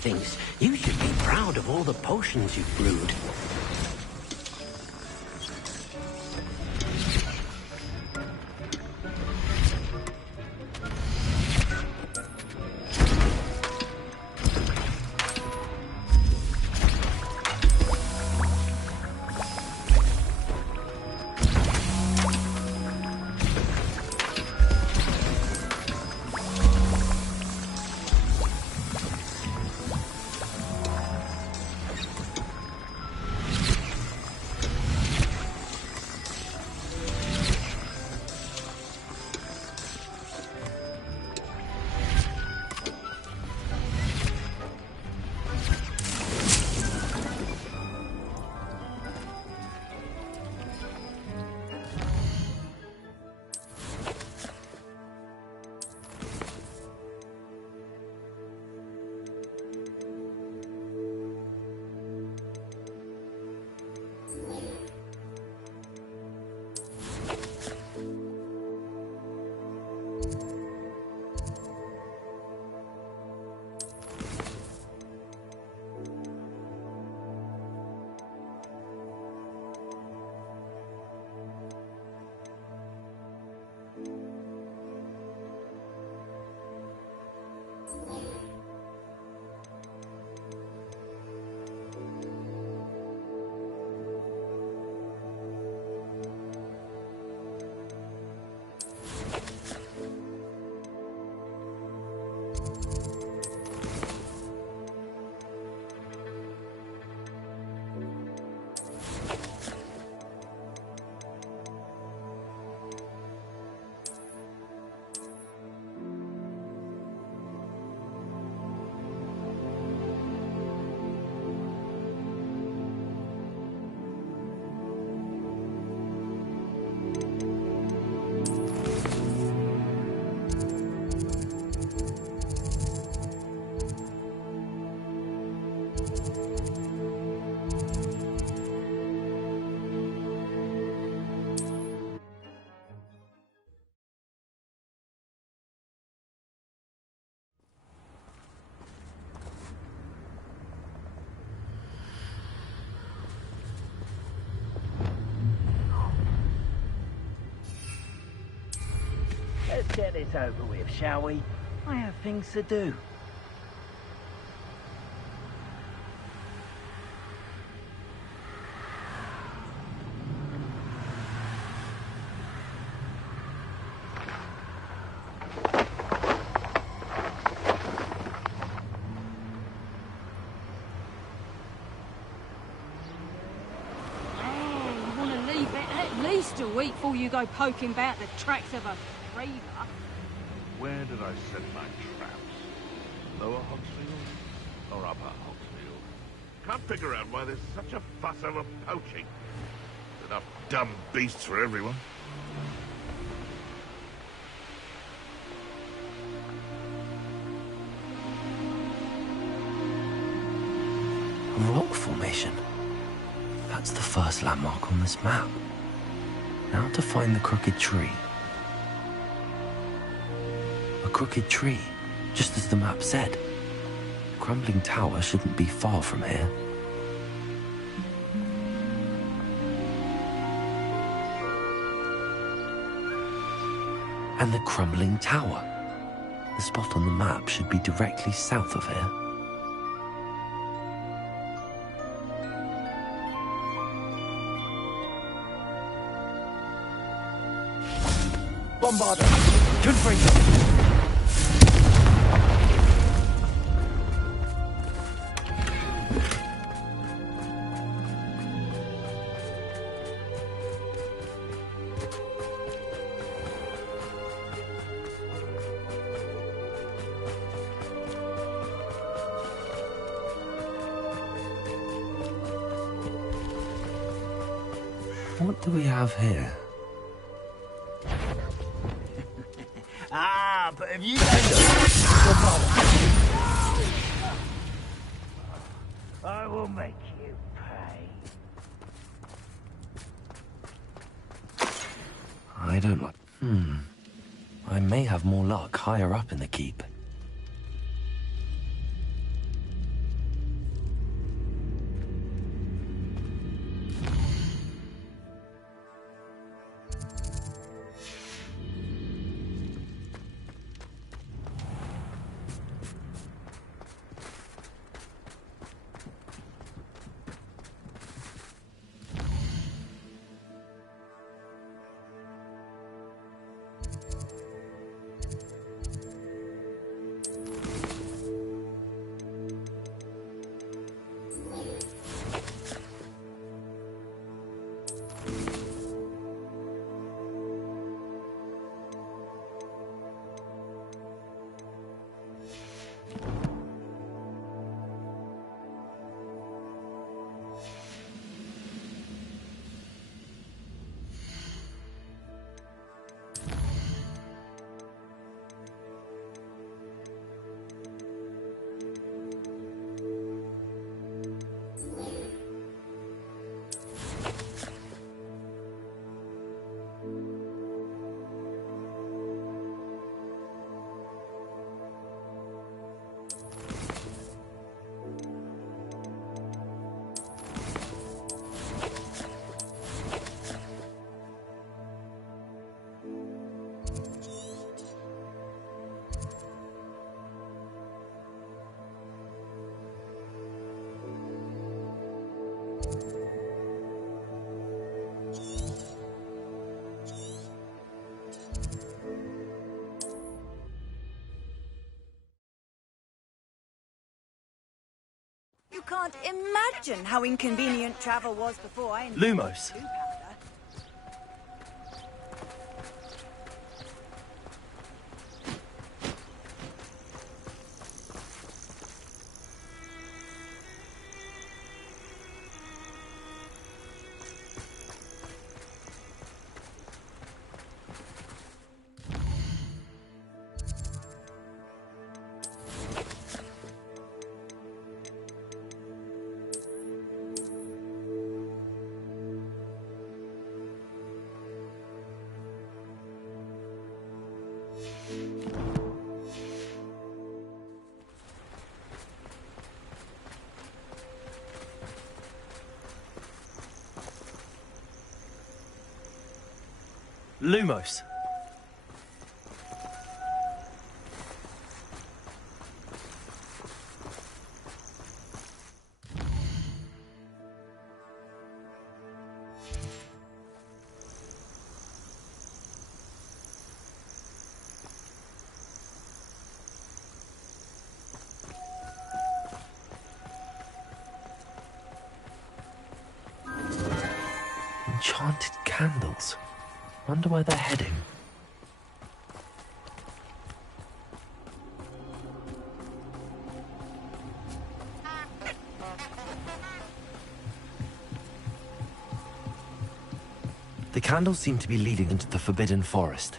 Thinks you should be proud of all the potions you've brewed. Let's get this over with, shall we? I have things to do. A week before you go poking about the tracks of a reaver. Where did I set my traps? Lower Hogsfield or Upper Hogsfield? Can't figure out why there's such a fuss over poaching. Enough dumb beasts for everyone. A rock formation. That's the first landmark on this map. Now to find the crooked tree. A crooked tree, just as the map said. The crumbling tower shouldn't be far from here. And the crumbling tower. The spot on the map should be directly south of here. Bombarder! Confringo! What do we have here? Ah, but have you I will make you pay. I don't like... I may have more luck higher up in the keep. You can't imagine how inconvenient travel was before I... Lumos! Lumos! Enchanted candles. Wonder where they're heading. The candles seem to be leading into the Forbidden Forest.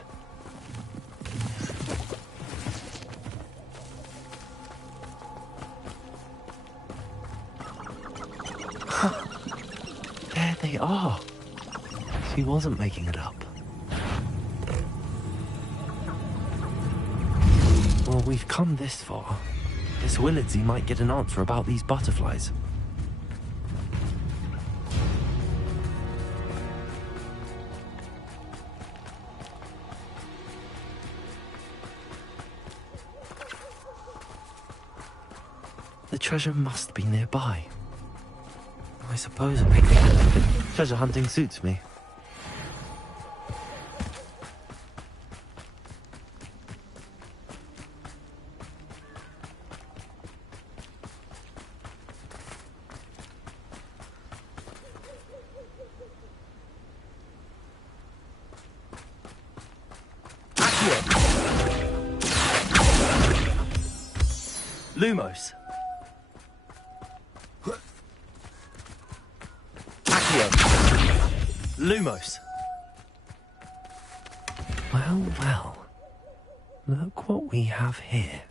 There they are. She wasn't making it up. Well, we've come this far. Miss Willardsey might get an answer about these butterflies. The treasure must be nearby. I suppose treasure hunting suits me. Lumos. Lumos. Well, well. Look what we have here.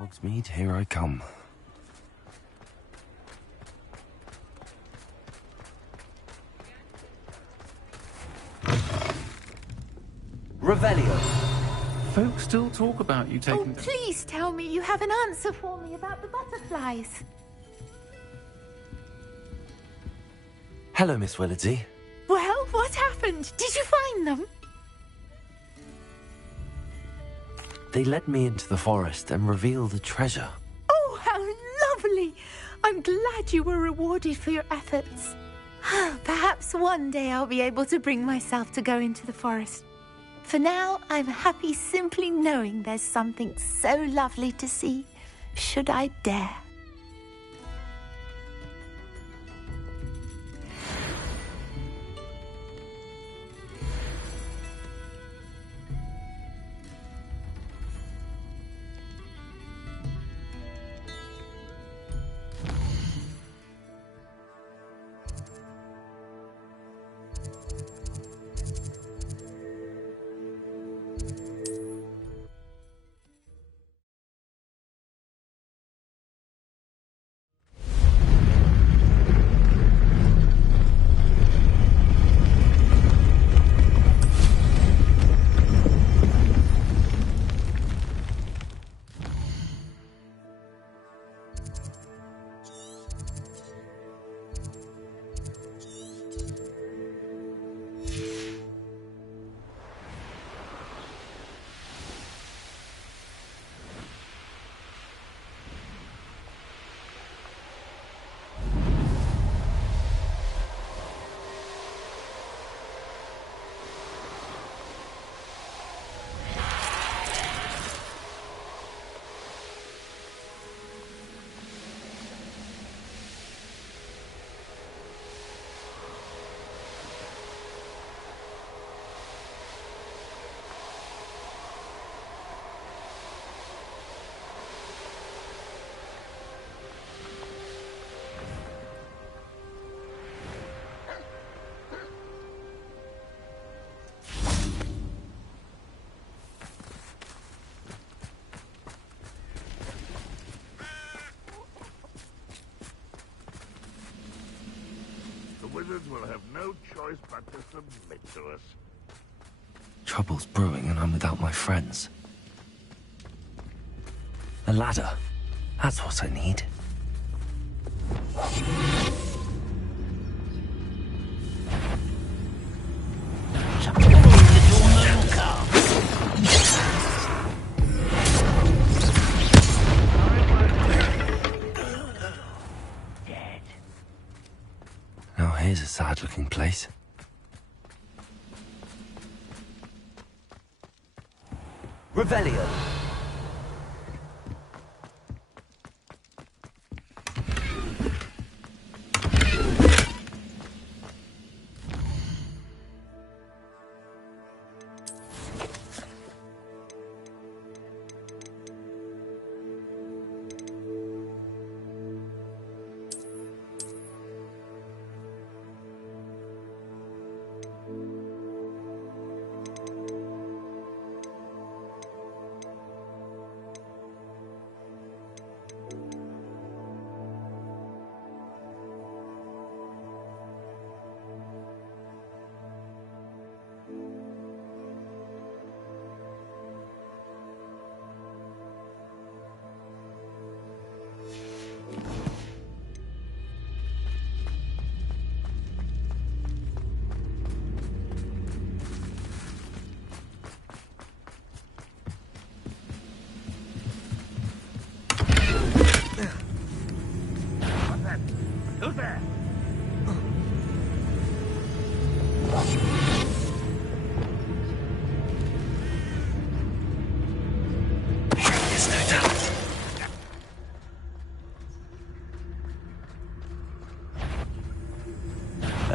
Hogsmeade, here I come. Revelio. Folks still talk about you taking... Oh, please tell me you have an answer for me about the butterflies. Hello, Miss Willardsey. Well, what happened? Did you find them? They led me into the forest and revealed a treasure. Oh, how lovely! I'm glad you were rewarded for your efforts. Perhaps one day I'll be able to bring myself to go into the forest. For now, I'm happy simply knowing there's something so lovely to see, should I dare. Wizards will have no choice but to submit to us. Trouble's brewing and I'm without my friends. A ladder. That's what I need. Now here's a sad-looking place. Revelio.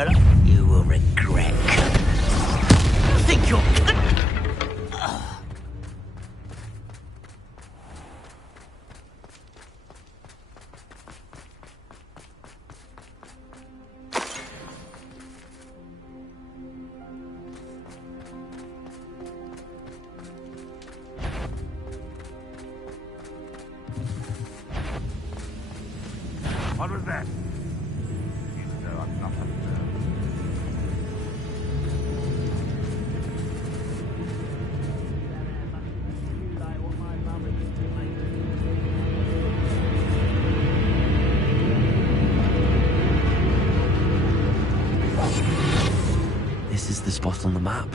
Well, you will regret. Think you're... What was that? You know I'm not unnerved. This is the spot on the map.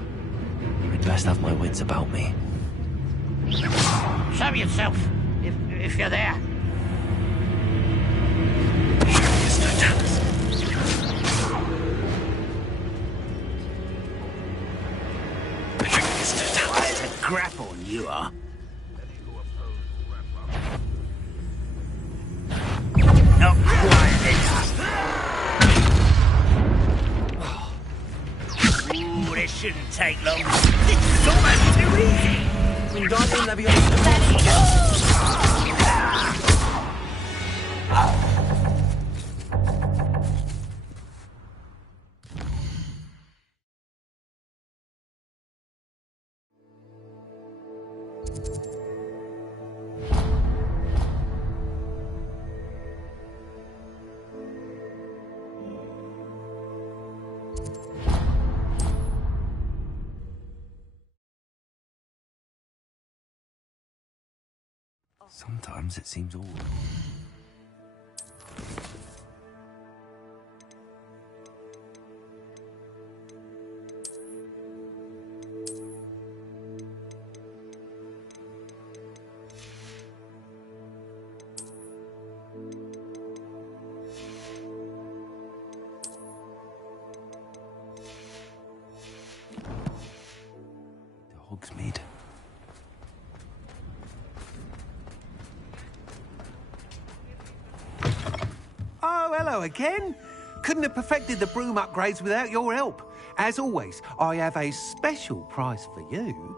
I'd best have my wits about me. Show yourself, if you're there. Why, it's a grapple, you are. Not quiet enough. Ooh, this shouldn't take long. This is almost too easy. Sometimes it seems all... Hogsmeade. Oh, hello again. Couldn't have perfected the broom upgrades without your help. As always, I have a special prize for you.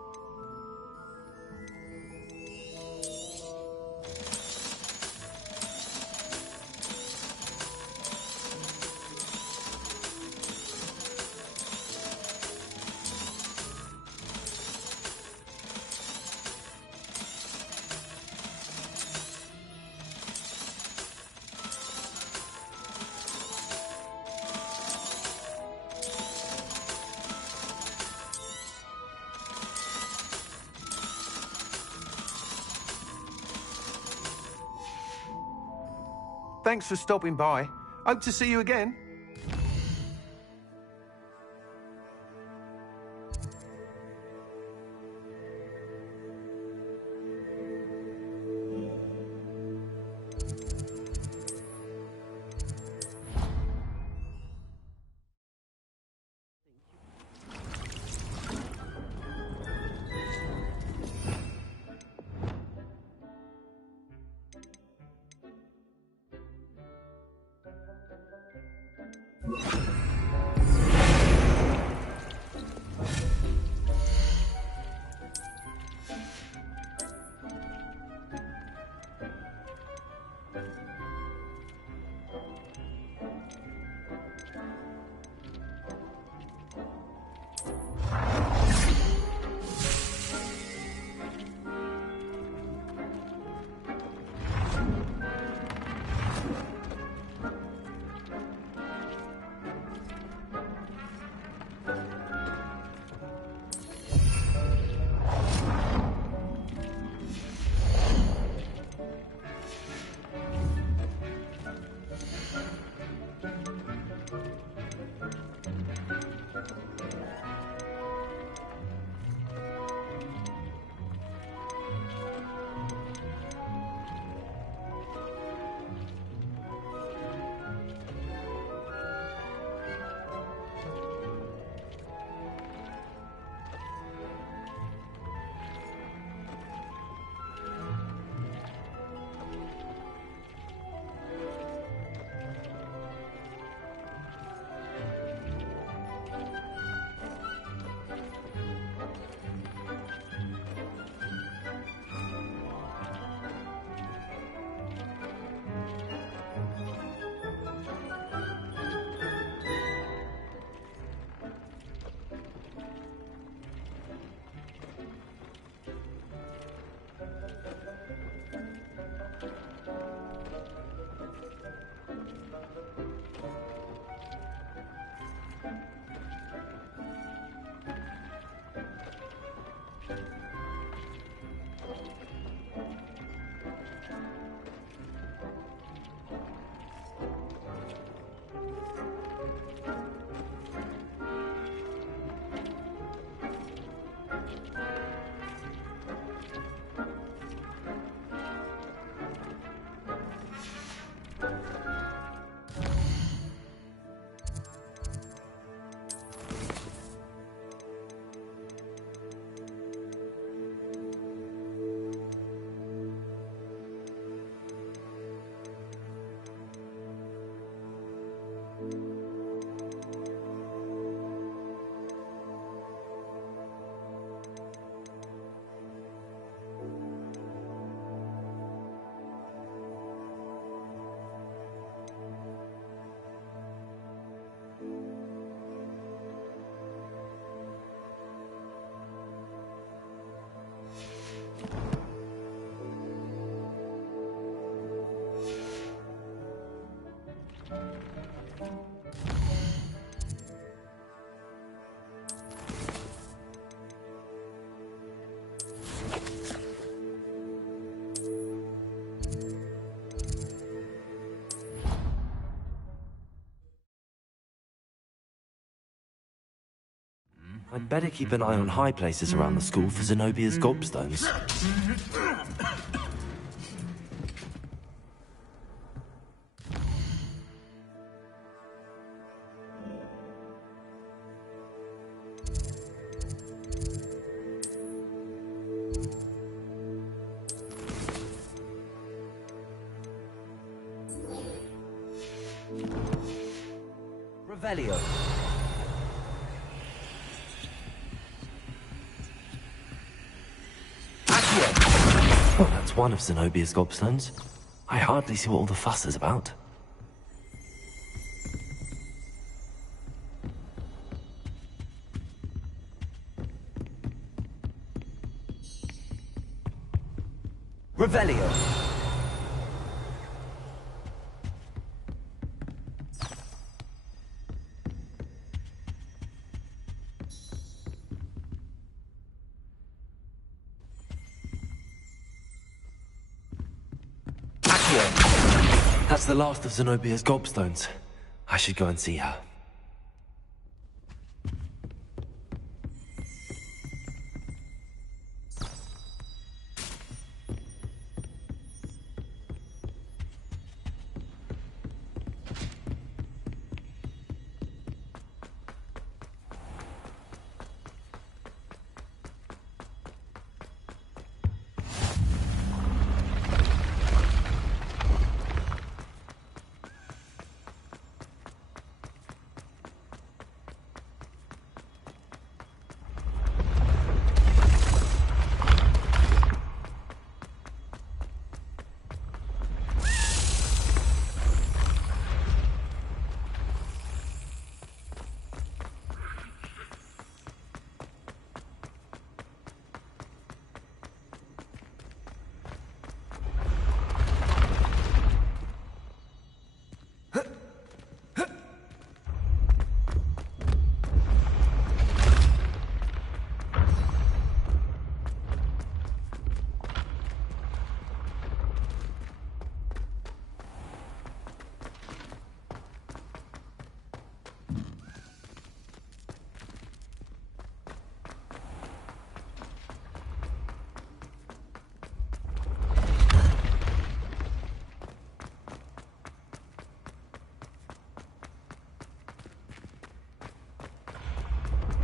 Thanks for stopping by. Hope to see you again. I'd better keep an eye on high places around the school for Zenobia's gobstones. Revelio. Well, that's one of Zenobia's gobstones. I hardly see what all the fuss is about. Revelio. That's the last of Zenobia's gobstones. I should go and see her.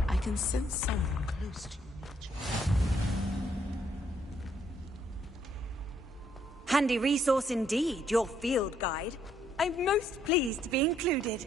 I can sense someone close to you, Nature. Handy resource indeed, your field guide. I'm most pleased to be included.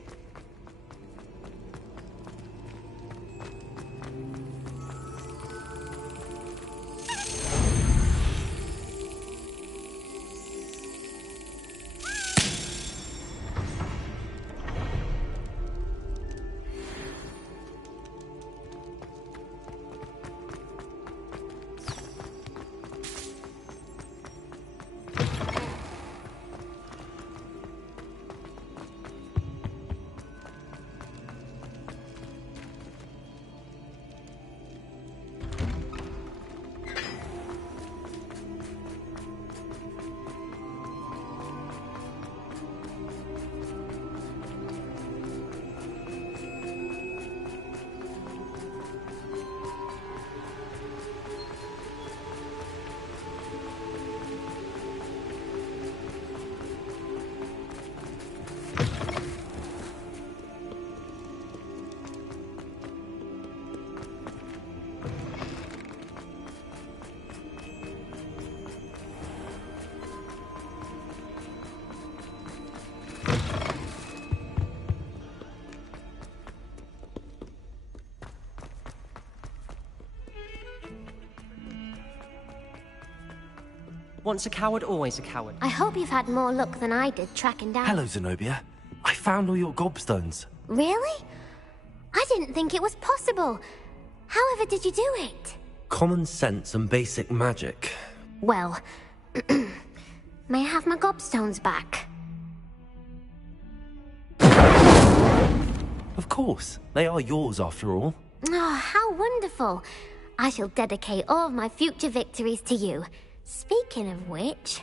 Once a coward, always a coward. I hope you've had more luck than I did tracking down... Hello, Zenobia. I found all your gobstones. Really? I didn't think it was possible. However did you do it? Common sense and basic magic. Well, may I have my gobstones back? Of course. They are yours, after all. Oh, how wonderful. I shall dedicate all of my future victories to you. Speaking of which,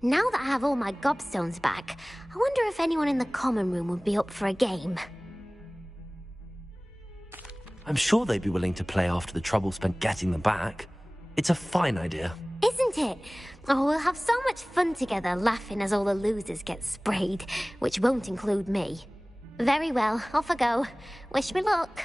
now that I have all my gobstones back, I wonder if anyone in the common room would be up for a game. I'm sure they'd be willing to play after the trouble spent getting them back. It's a fine idea. Isn't it? Oh, we'll have so much fun together laughing as all the losers get sprayed, which won't include me. Very well, off I go. Wish me luck.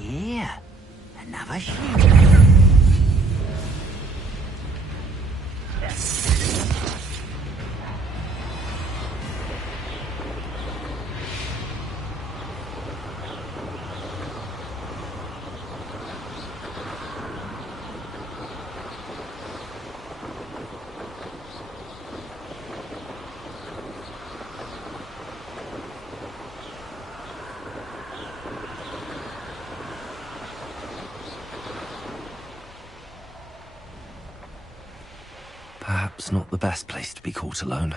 Yeah, another shoe. Perhaps not the best place to be caught alone.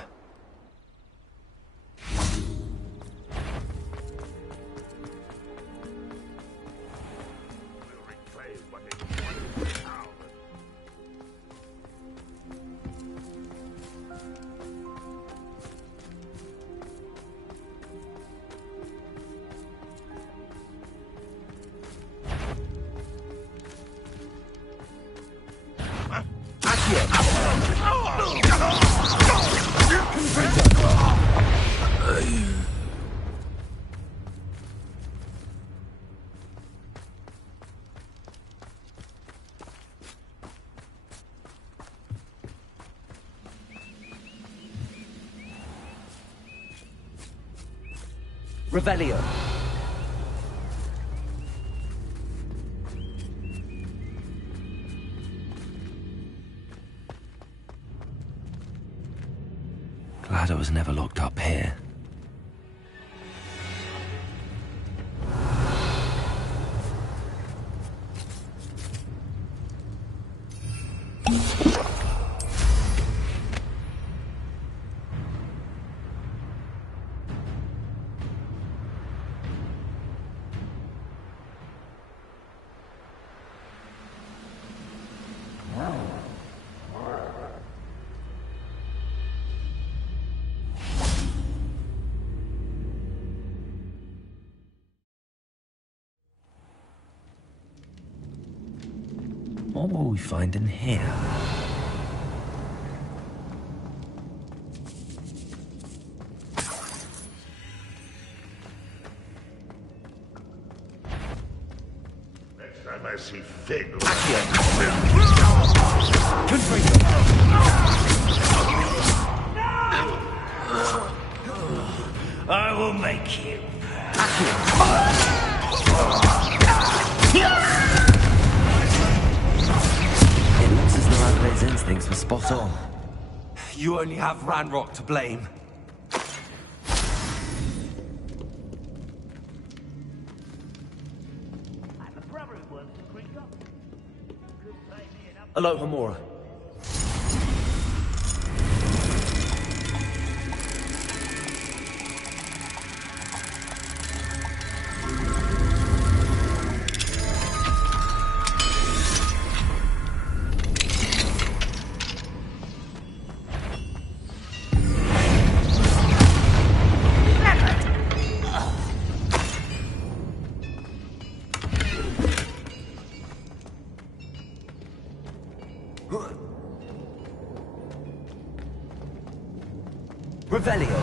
Revelio. Glad I was never locked up here. What will we find in here? Next time I see Fig... I will make you. It looks as though Adelaide's instincts were spot on. You only have Ranrock to blame. Hello, Hamura. Revelio.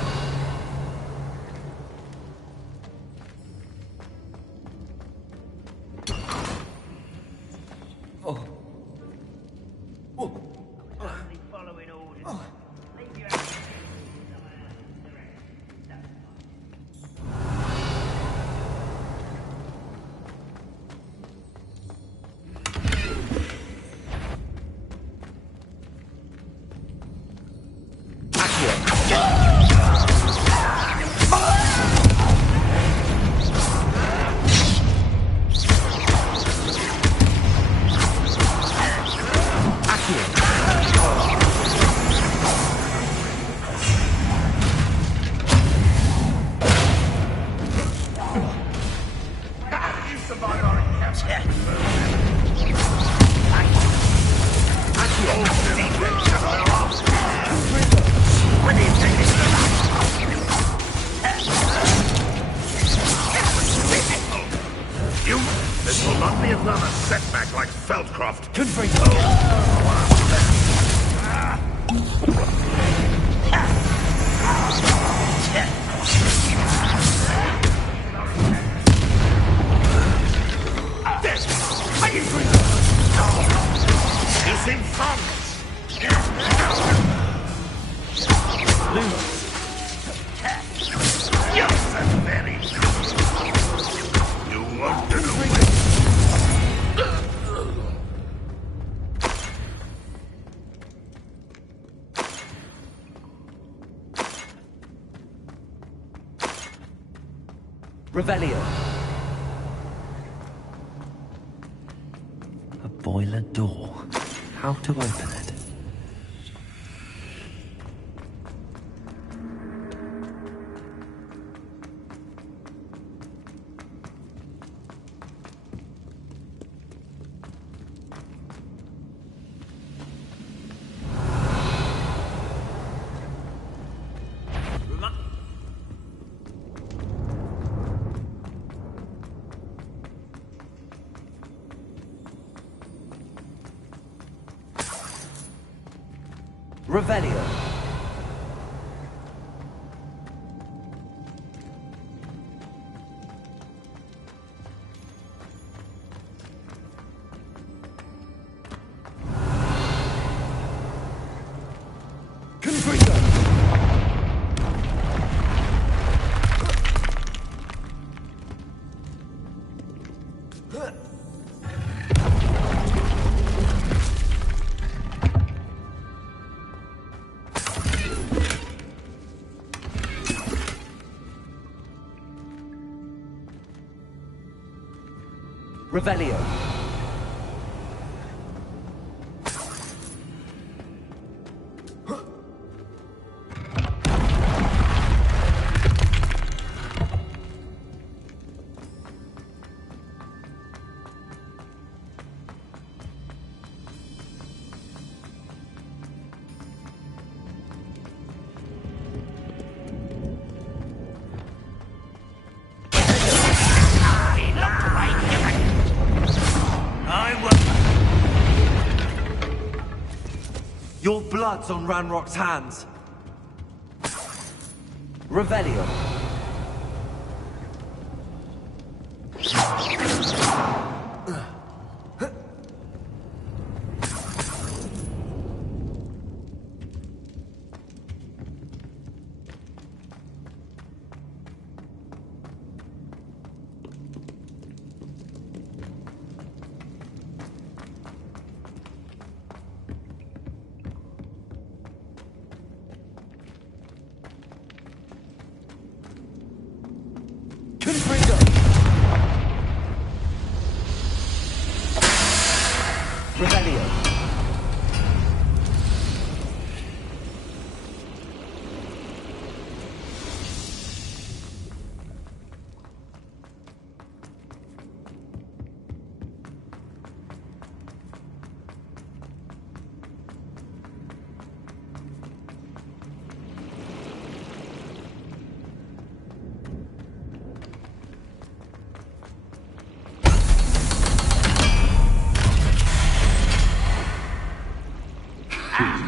What do you think? You? This will not be another setback like Feldcroft. You seem harmless. You're so very. You won't get away. Revelio. A boiler door. How to open it? Revelio. Revelio. Your blood's on Ranrock's hands. Revelio. Revelio.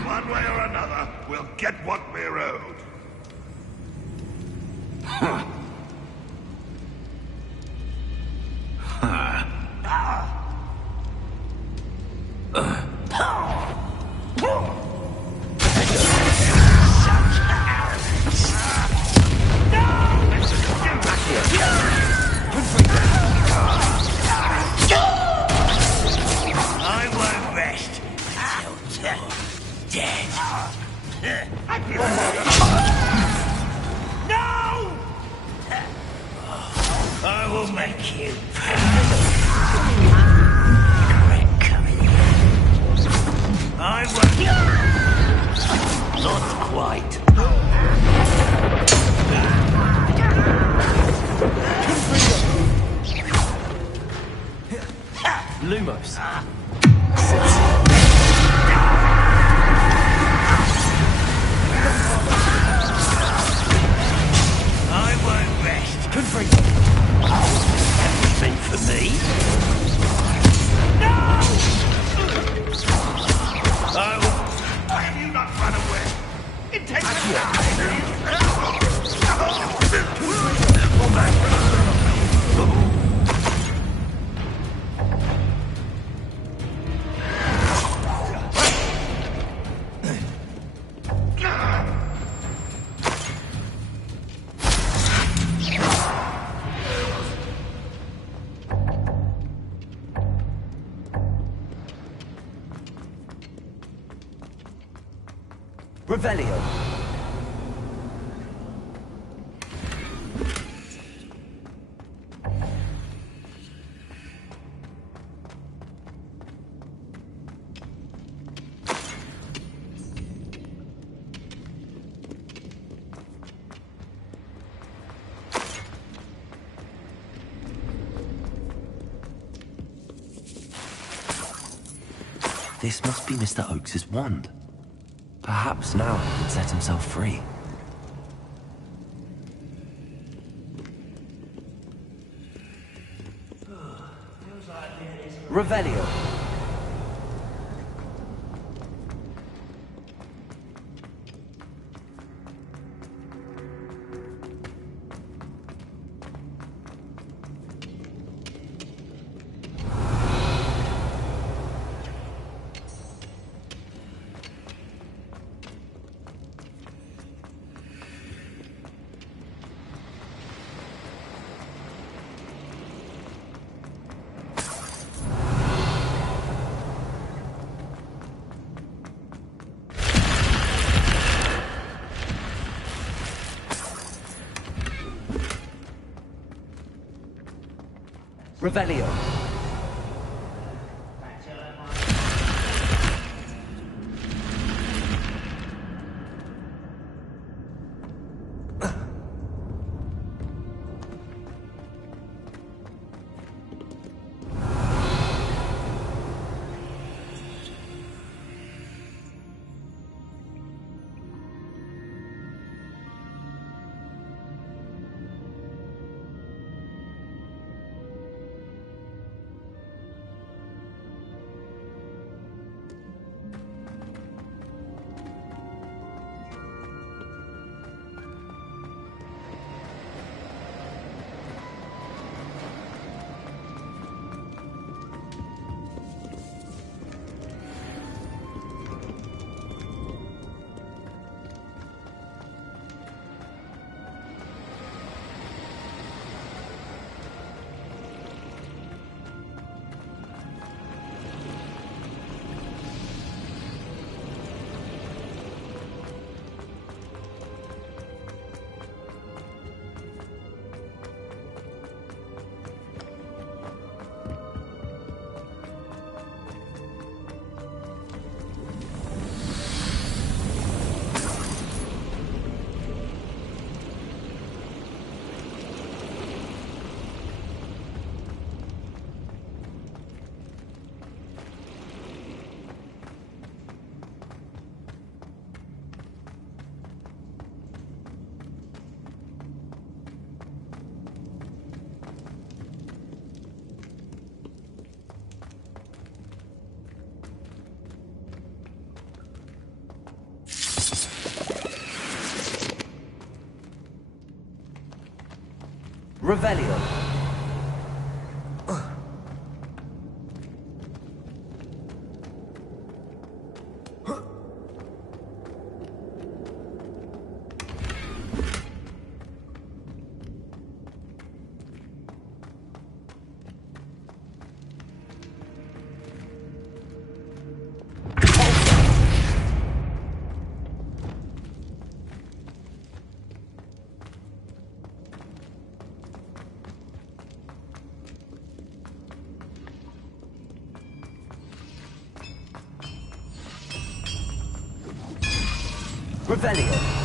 One way or another, we'll get what we're owed. I won't rest until you're dead. Lumos. I won't rest. Good break. Meant for me. Why have you not run away? It takes Revelio. This must be Mr. Oakes's wand. Perhaps now he can set himself free. Revelio. Revelio. Revelio. Revelio.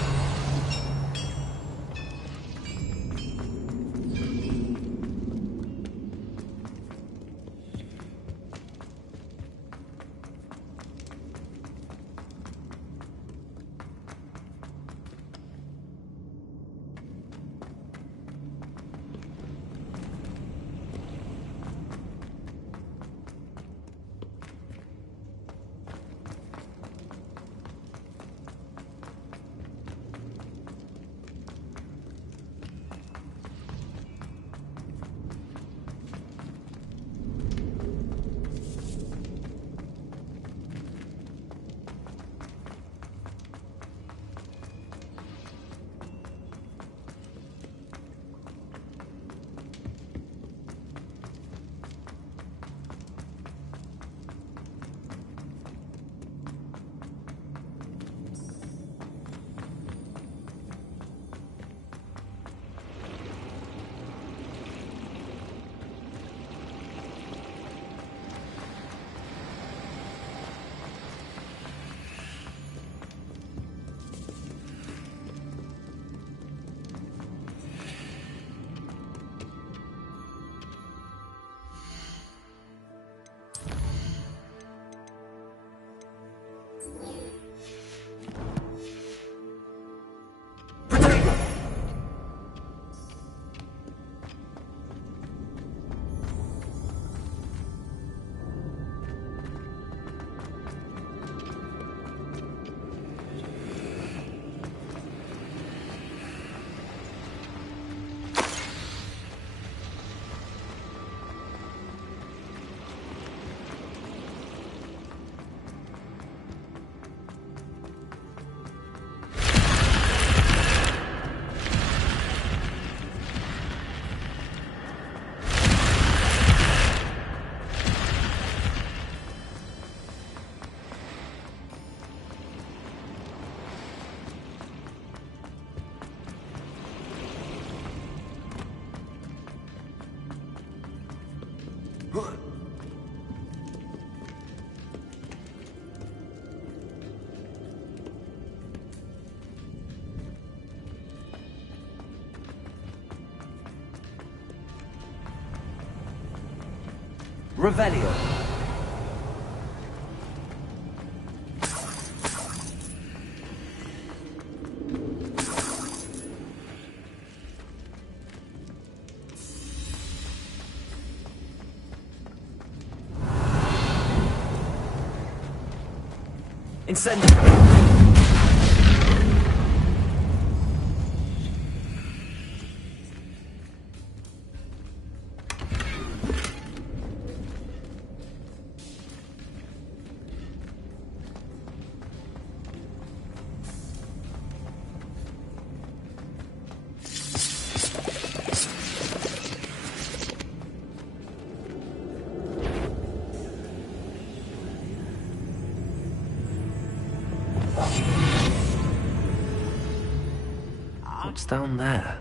Revelio. Incendio. What's down there?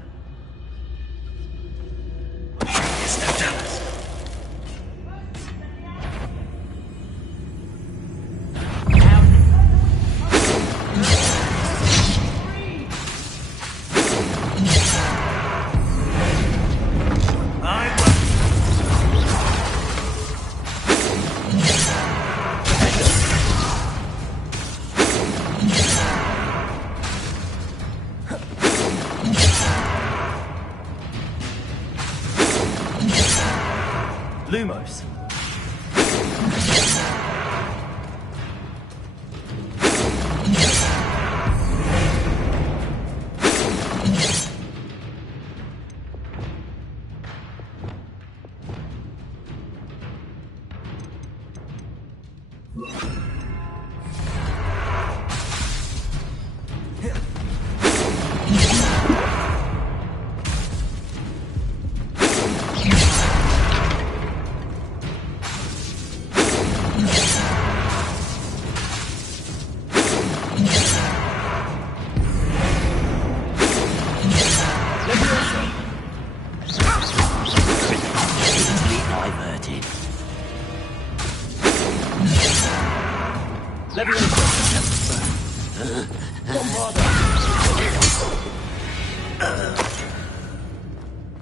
Lumos.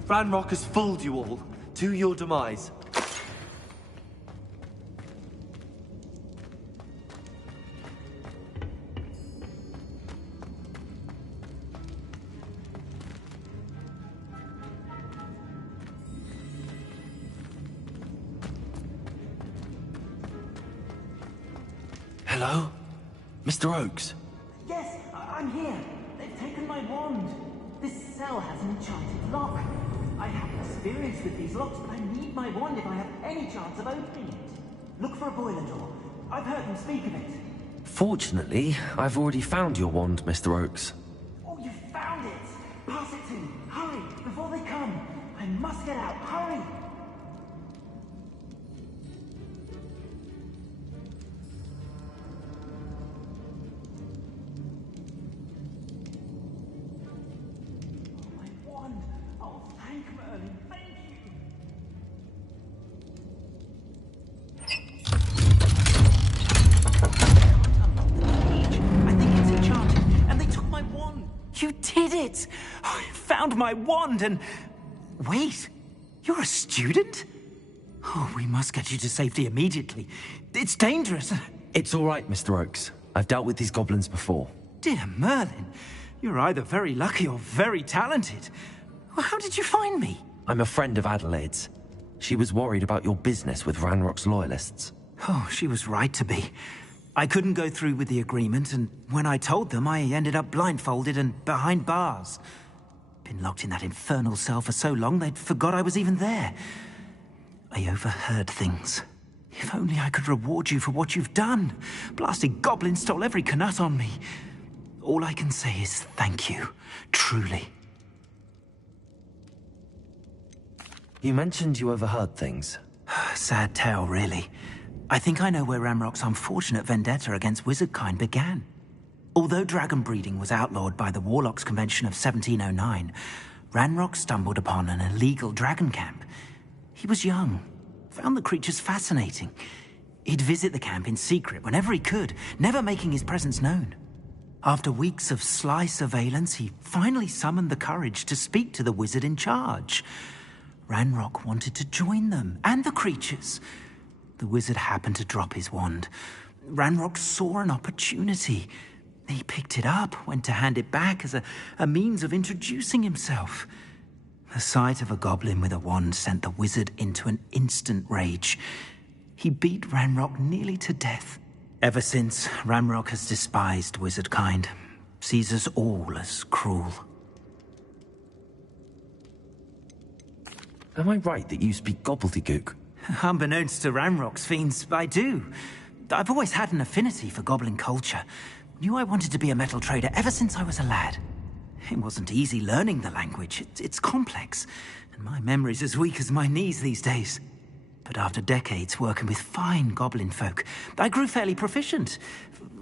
Ranrock has fooled you all, to your demise. Hello? Mr. Oakes? Yes, I'm here. They've taken my wand. This cell has an enchanted lock. I have experience with these locks, but I need my wand if I have any chance of opening it. Look for a boiler door. I've heard them speak of it. Fortunately, I've already found your wand, Mr. Oakes. Oh, you found it! Pass it to me. Hurry, before they come. I must get out. Hurry! You did it! I found my wand and... Wait, you're a student? Oh, we must get you to safety immediately. It's dangerous. It's all right, Mr. Oakes. I've dealt with these goblins before. Dear Merlin, you're either very lucky or very talented. Well, how did you find me? I'm a friend of Adelaide's. She was worried about your business with Ranrock's loyalists. Oh, she was right to be. I couldn't go through with the agreement, and when I told them, I ended up blindfolded and behind bars. Been locked in that infernal cell for so long, they'd forgot I was even there. I overheard things. If only I could reward you for what you've done. Blasted goblins stole every Knut on me. All I can say is thank you, truly. You mentioned you overheard things. Sad tale, really. I think I know where Ranrock's unfortunate vendetta against wizardkind began. Although dragon breeding was outlawed by the Warlocks Convention of 1709, Ranrock stumbled upon an illegal dragon camp. He was young, found the creatures fascinating. He'd visit the camp in secret whenever he could, never making his presence known. After weeks of sly surveillance, he finally summoned the courage to speak to the wizard in charge. Ranrock wanted to join them, and the creatures. The wizard happened to drop his wand. Ranrock saw an opportunity. He picked it up, went to hand it back as a means of introducing himself. The sight of a goblin with a wand sent the wizard into an instant rage. He beat Ranrock nearly to death. Ever since, Ranrock has despised wizard kind, sees us all as cruel. Am I right that you speak gobbledygook? Unbeknownst to Ranrock's fiends, I do. I've always had an affinity for goblin culture. Knew I wanted to be a metal trader ever since I was a lad. It wasn't easy learning the language. It's complex, and my memory's as weak as my knees these days. But after decades working with fine goblin folk, I grew fairly proficient.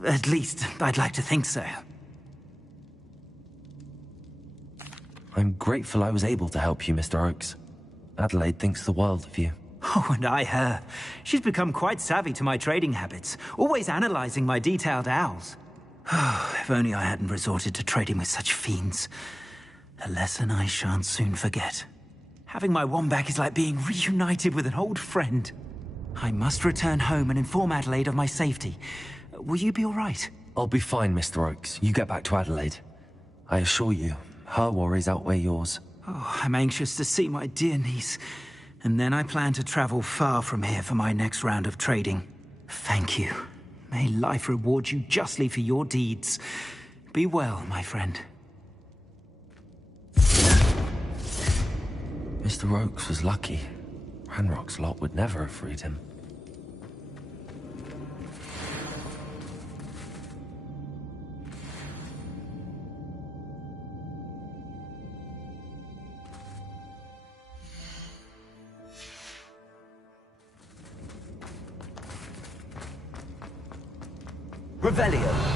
At least, I'd like to think so. I'm grateful I was able to help you, Mr. Oakes. Adelaide thinks the world of you. Oh, and I her. She's become quite savvy to my trading habits, always analyzing my detailed owls. If only I hadn't resorted to trading with such fiends. A lesson I shan't soon forget. Having my wand back is like being reunited with an old friend. I must return home and inform Adelaide of my safety. Will you be all right? I'll be fine, Mr. Oakes. You get back to Adelaide. I assure you, her worries outweigh yours. Oh, I'm anxious to see my dear niece. And then I plan to travel far from here for my next round of trading. Thank you. May life reward you justly for your deeds. Be well, my friend. Mr. Oakes was lucky. Ranrock's lot would never have freed him. Revelio.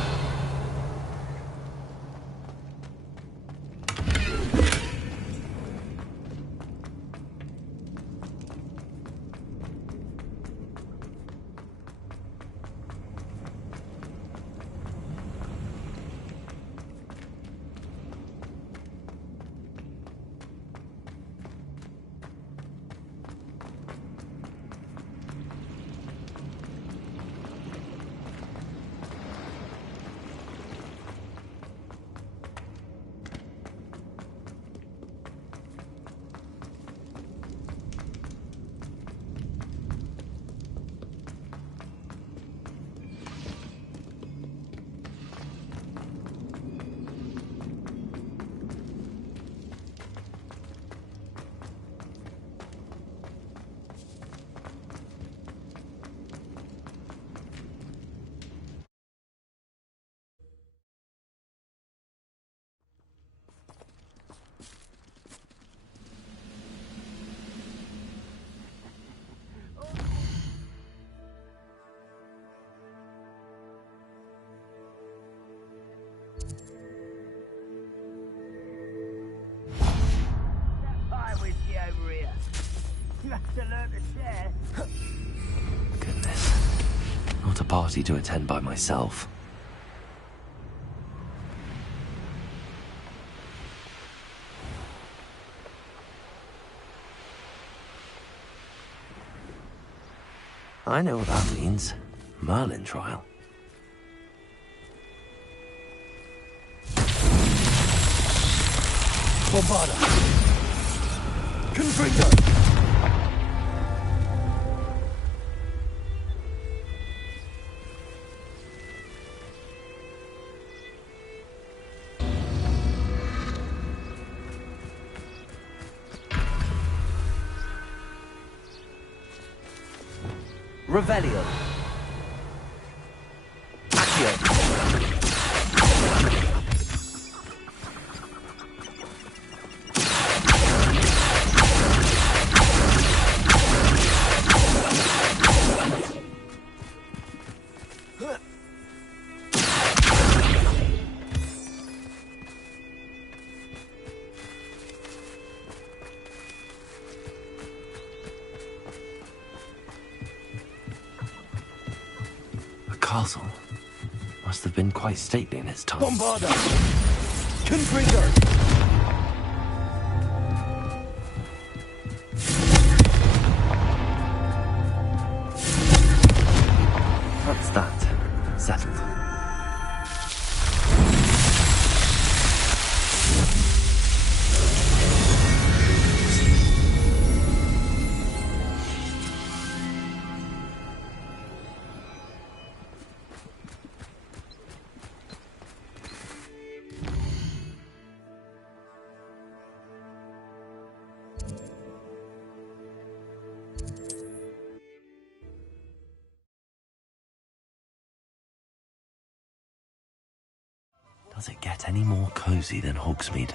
You have to learn to share. Goodness. Not a party to attend by myself. I know what that means. Merlin trial. Bombarda. Confringo. Revelio. Accio. Castle must have been quite stately in its time. Bombarda! Confringo! That's that. Settled. Does it get any more cozy than Hogsmeade?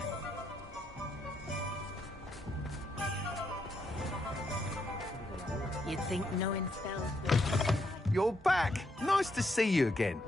You'd think knowing spells. You're back. Nice to see you again.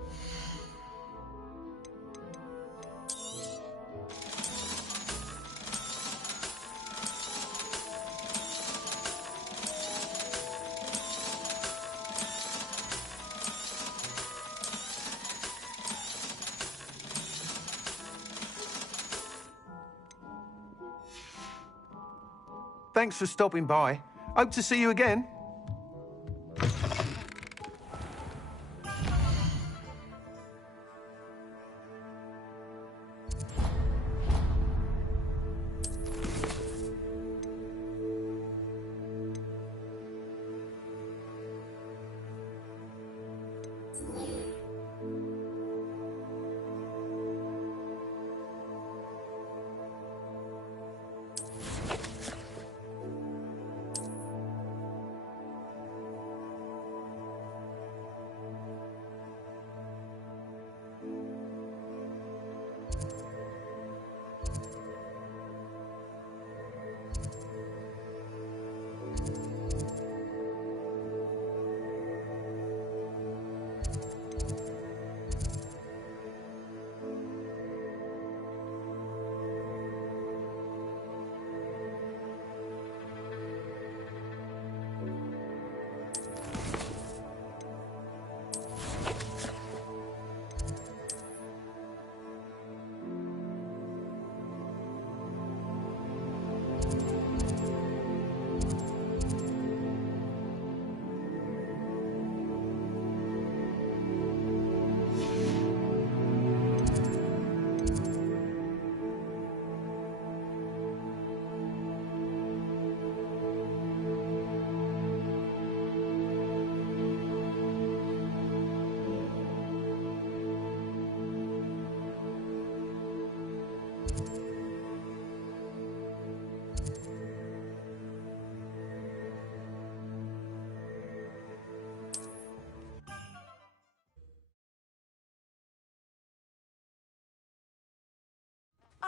Thanks for stopping by. Hope to see you again.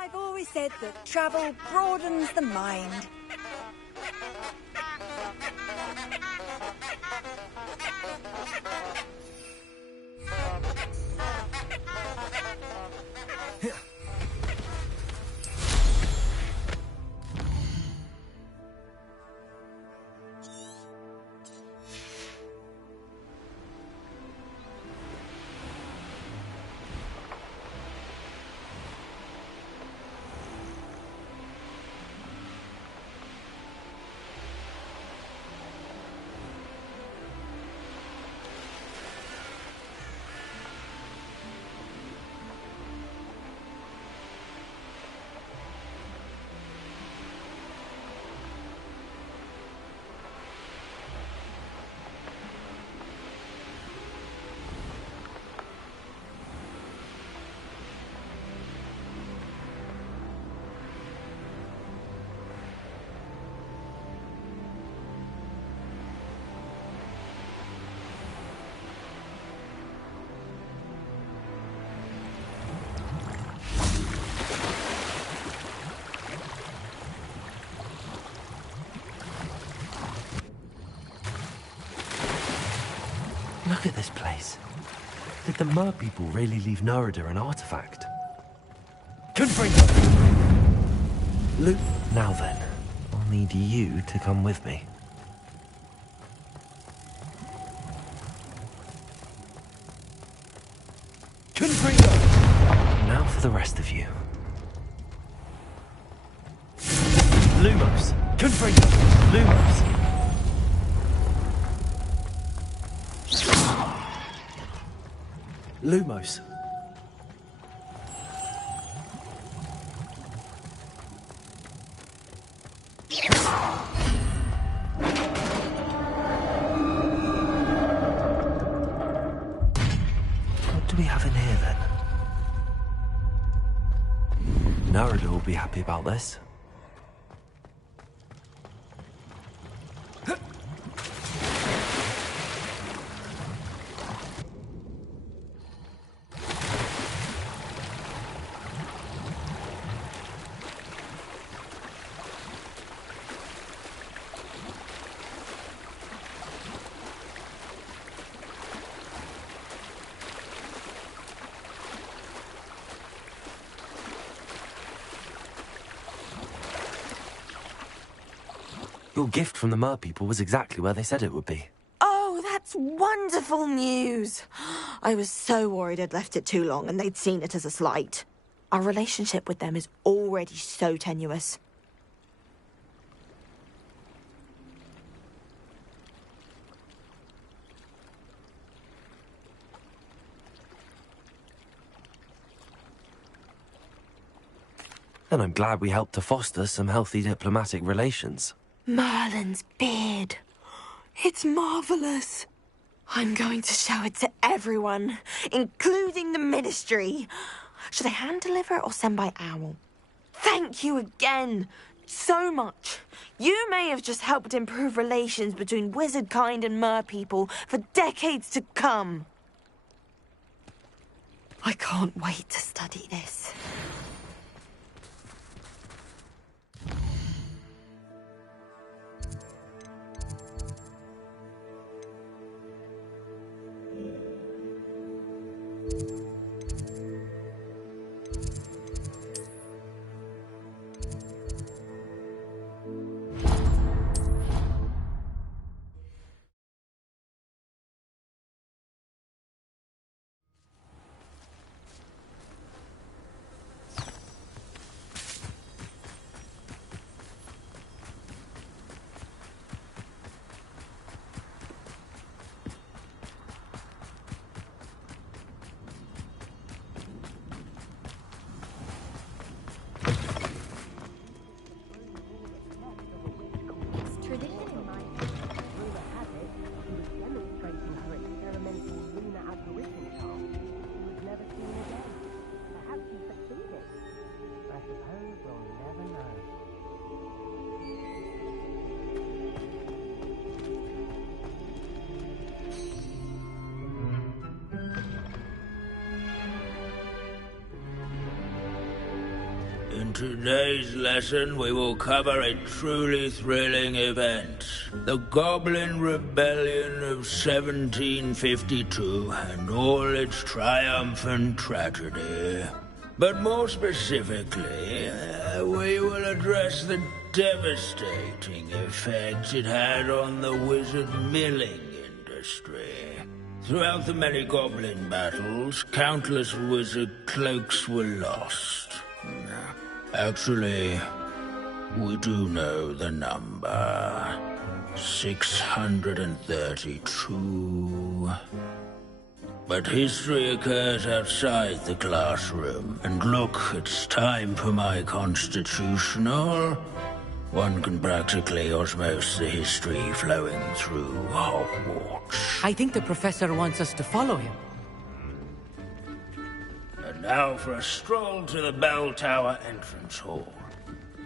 I've always said that travel broadens the mind. Look at this place. Did the Mer people really leave Nerida an artifact? Confringo! Luke, now then, I'll need you to come with me. Confringo! Now for the rest of you. Lumos! Confringo! Lumos! Lumos. What do we have in here, then? Narada will be happy about this. Your gift from the Mer people was exactly where they said it would be. Oh, that's wonderful news. I was so worried I'd left it too long and they'd seen it as a slight. Our relationship with them is already so tenuous. And I'm glad we helped to foster some healthy diplomatic relations. Merlin's beard. It's marvelous. I'm going to show it to everyone, including the Ministry. Should I hand deliver or send by owl? Thank you again. So much. You may have just helped improve relations between wizard kind and mer people for decades to come. I can't wait to study this. In today's lesson, we will cover a truly thrilling event. The Goblin Rebellion of 1752 and all its triumphant tragedy. But more specifically, we will address the devastating effects it had on the wizard milling industry. Throughout the many goblin battles, countless wizard cloaks were lost. Actually, we do know the number. 632. But history occurs outside the classroom. And look, it's time for my constitutional. One can practically osmose the history flowing through Hogwarts. I think the professor wants us to follow him. And now for a stroll to the bell tower entrance hall.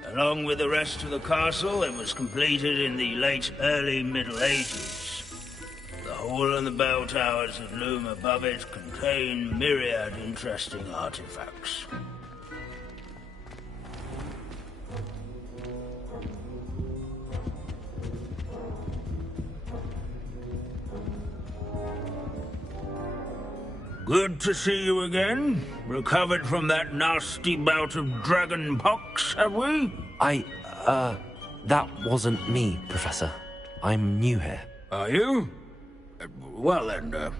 Along with the rest of the castle, it was completed in the early Middle Ages. The hall and the bell towers that loom above it contain myriad interesting artifacts. Good to see you again. Recovered from that nasty bout of dragon pox, have we? That wasn't me, Professor. I'm new here. Are you? Well then,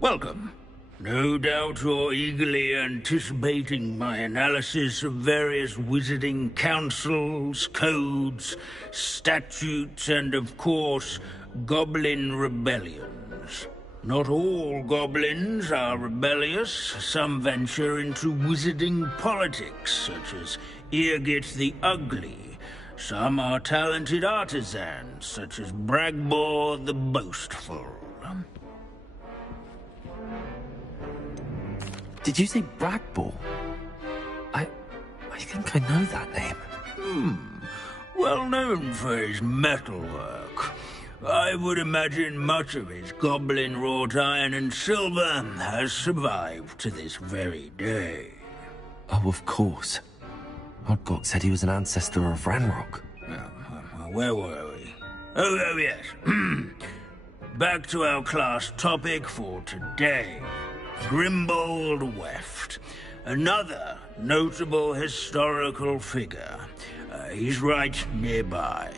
welcome. No doubt you're eagerly anticipating my analysis of various wizarding councils, codes, statutes, and of course, goblin rebellions. Not all goblins are rebellious. Some venture into wizarding politics, such as Irgit the Ugly. Some are talented artisans, such as Bragbor the Boastful. Did you say Bragbor? I think I know that name. Well known for his metalwork. I would imagine much of his goblin-wrought iron and silver has survived to this very day. Oh, of course. Odgok said he was an ancestor of Ranrock. Where were we? Oh, yes. Back to our class topic for today. Grimbold Weft. Another notable historical figure. He's right nearby.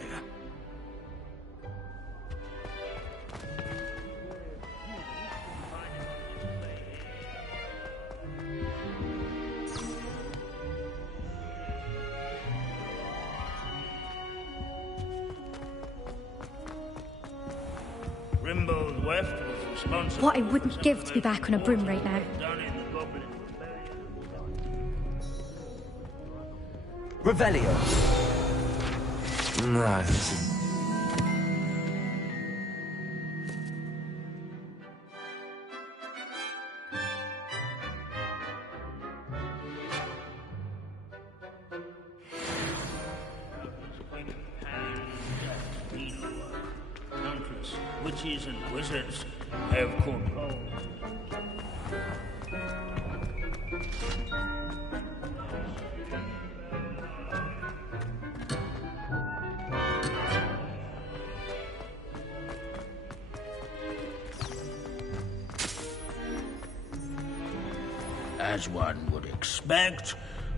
What I wouldn't give to be back on a broom right now. Revelio. No, this is... Witches and wizards have caught hold. As one would expect,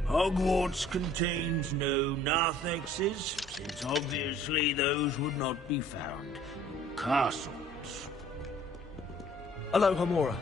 Hogwarts contains no narthexes, since obviously those would not be found in castles. Hello, Hamora.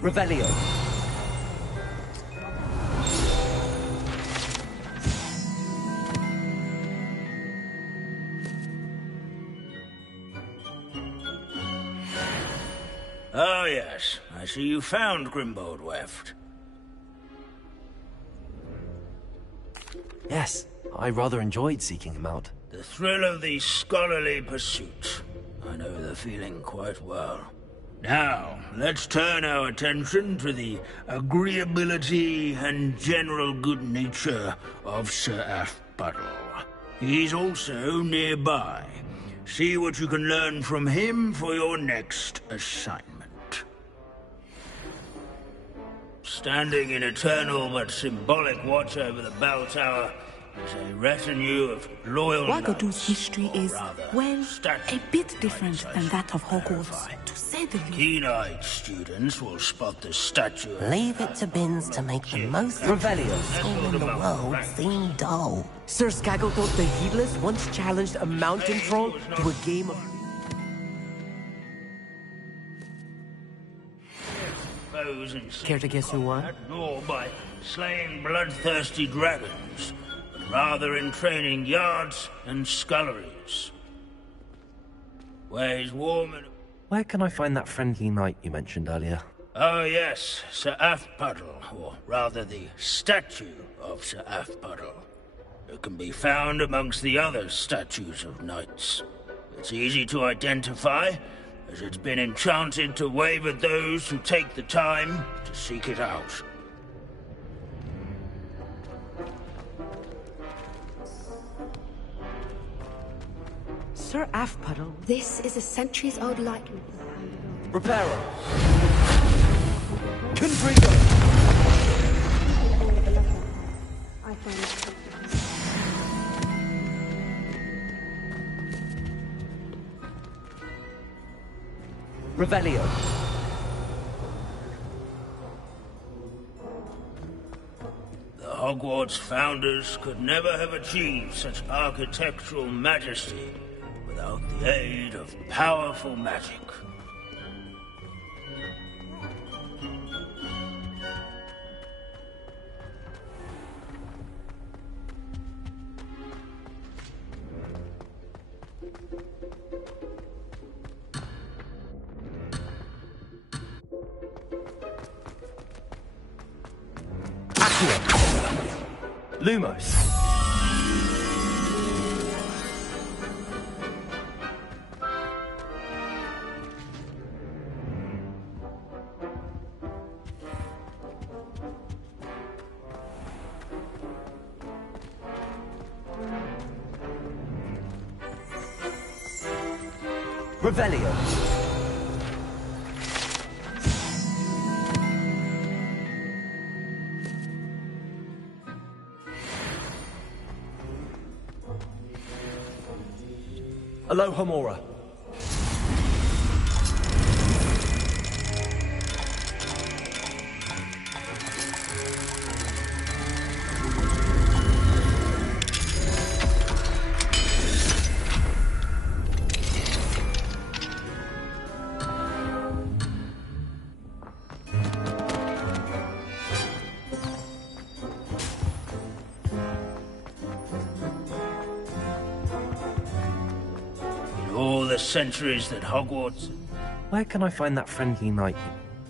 Revelio. Oh, yes. I see you found Grimbold Weft. Yes, I rather enjoyed seeking him out. The thrill of the scholarly pursuit. I know the feeling quite well. Now, let's turn our attention to the agreeability and general good nature of Sir Aphbuttle. He's also nearby. See what you can learn from him for your next assignment. Standing in eternal but symbolic watch over the bell tower is a retinue of loyal Wagadu's history is, well, statue, a bit different than that of Hogwarts, to say the least. Keen-eyed students will spot the statue. Leave it to Bins to make the most of school in the world seem dull. Sir Skagglethorpe the Heedless once challenged a mountain troll to a game of... Care to guess who won? Nor by slaying bloodthirsty dragons, but rather in training yards and sculleries. Where he's warm and... Where can I find that friendly knight you mentioned earlier? Oh yes, Sir Aphbuttle, or rather the statue of Sir Aphbuttle. It can be found amongst the other statues of knights. It's easy to identify, as it's been enchanted to wave at those who take the time to seek it out. Sir Aphbuttle. This is a centuries-old likeness. Reparo. Confringo. Revelio. The Hogwarts founders could never have achieved such architectural majesty without the aid of powerful magic. Lumos. Revelio. Alohomora. All the centuries that Hogwarts... Where can I find that friendly knight?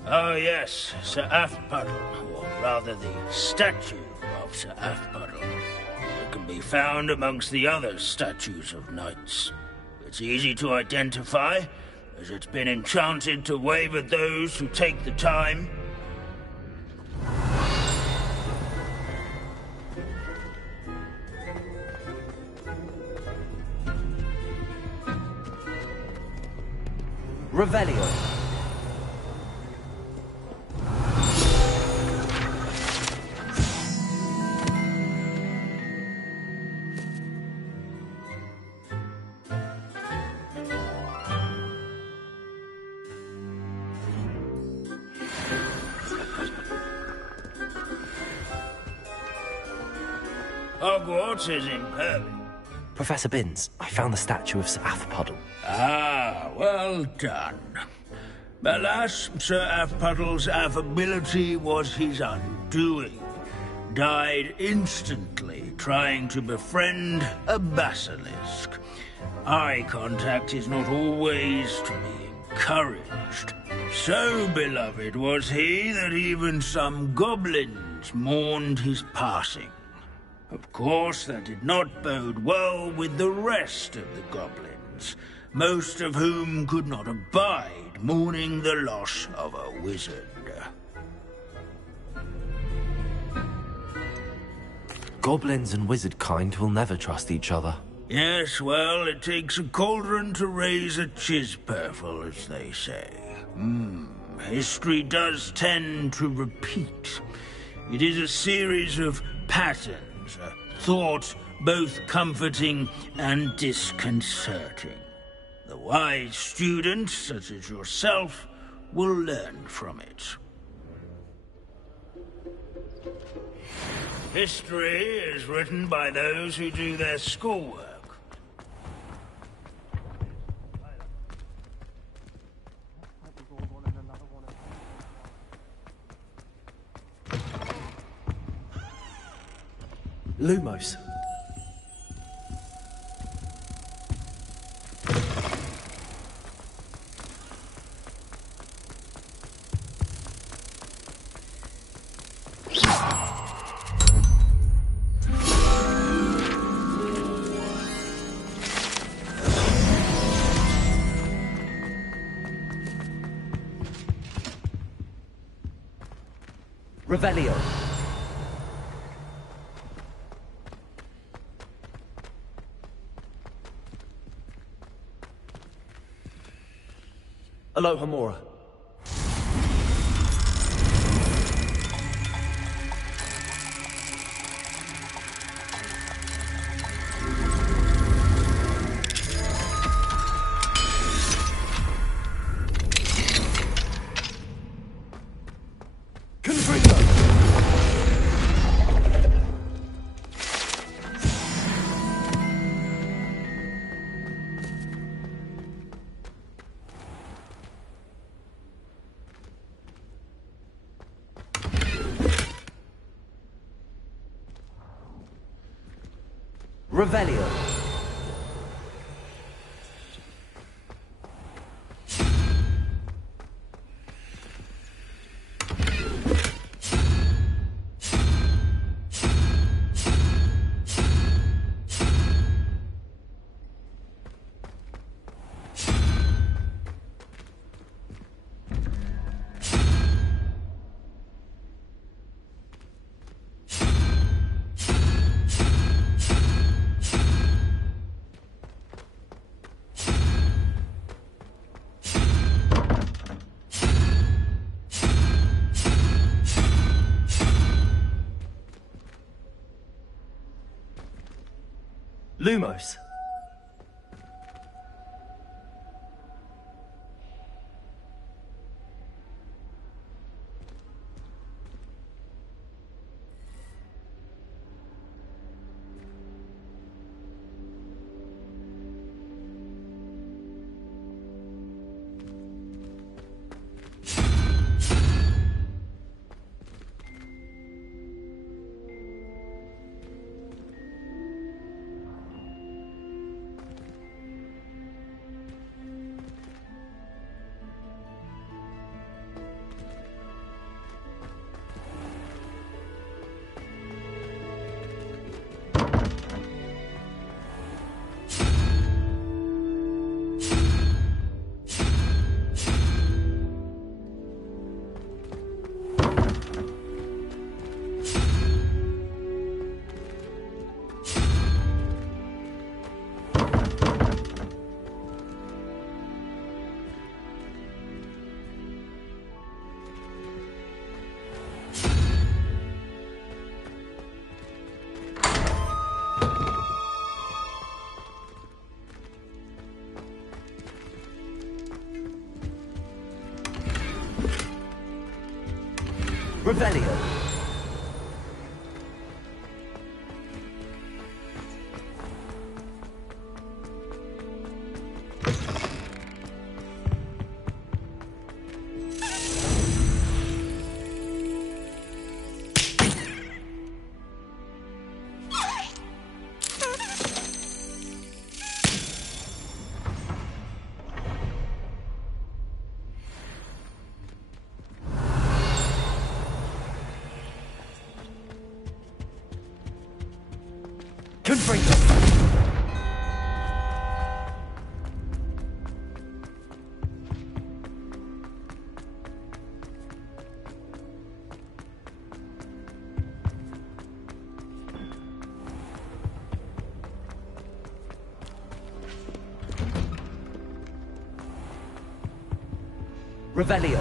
Oh yes, Sir Afpuddle, or rather the statue of Sir Afpuddle. It can be found amongst the other statues of knights. It's easy to identify, as it's been enchanted to wave at those who take the time. Revelio. Hogwarts is impervious. Professor Binns, I found the statue of Sir Afpuddle. Ah, well done. Alas, Sir Afpuddle's affability was his undoing. Died instantly trying to befriend a basilisk. Eye contact is not always to be encouraged. So beloved was he that even some goblins mourned his passing. Of course, that did not bode well with the rest of the goblins, most of whom could not abide mourning the loss of a wizard. Goblins and wizard kind will never trust each other. Yes, well, it takes a cauldron to raise a chisperful, as they say. History does tend to repeat. It is a series of patterns, a thought both comforting and disconcerting. The wise student, such as yourself, will learn from it. History is written by those who do their schoolwork. Lumos. Revelio. Alohomora. Revelio. Lumos. Revelio. Confringo. Revelio.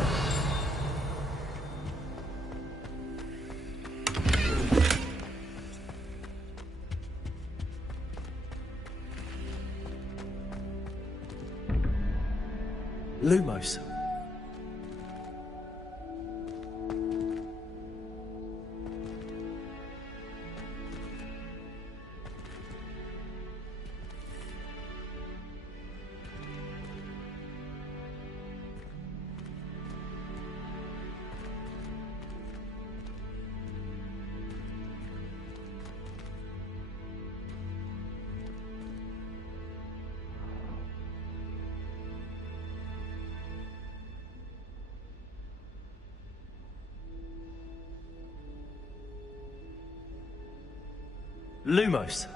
Lumos. Lumos.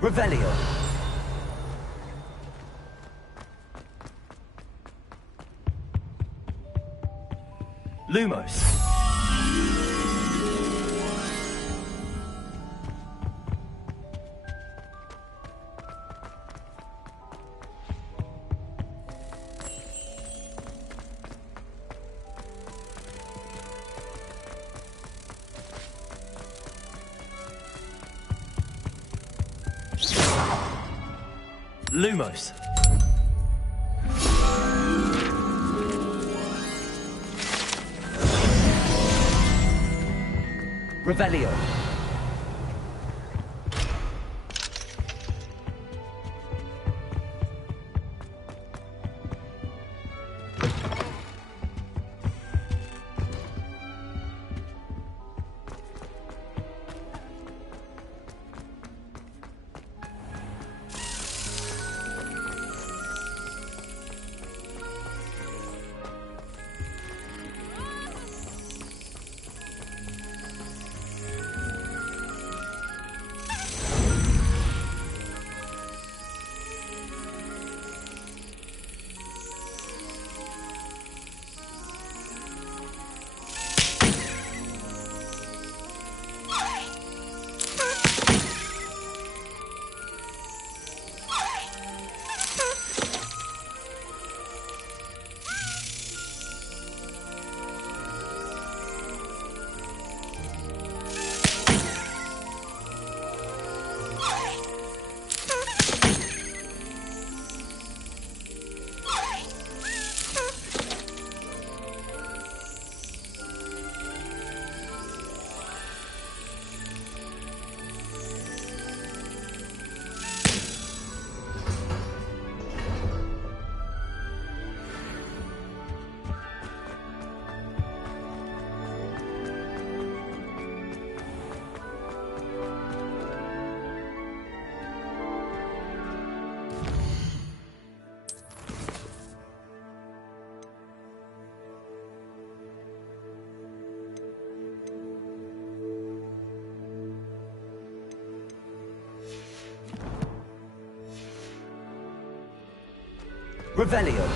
Revelio. Lumos. Lumos. Revelio. Revelio.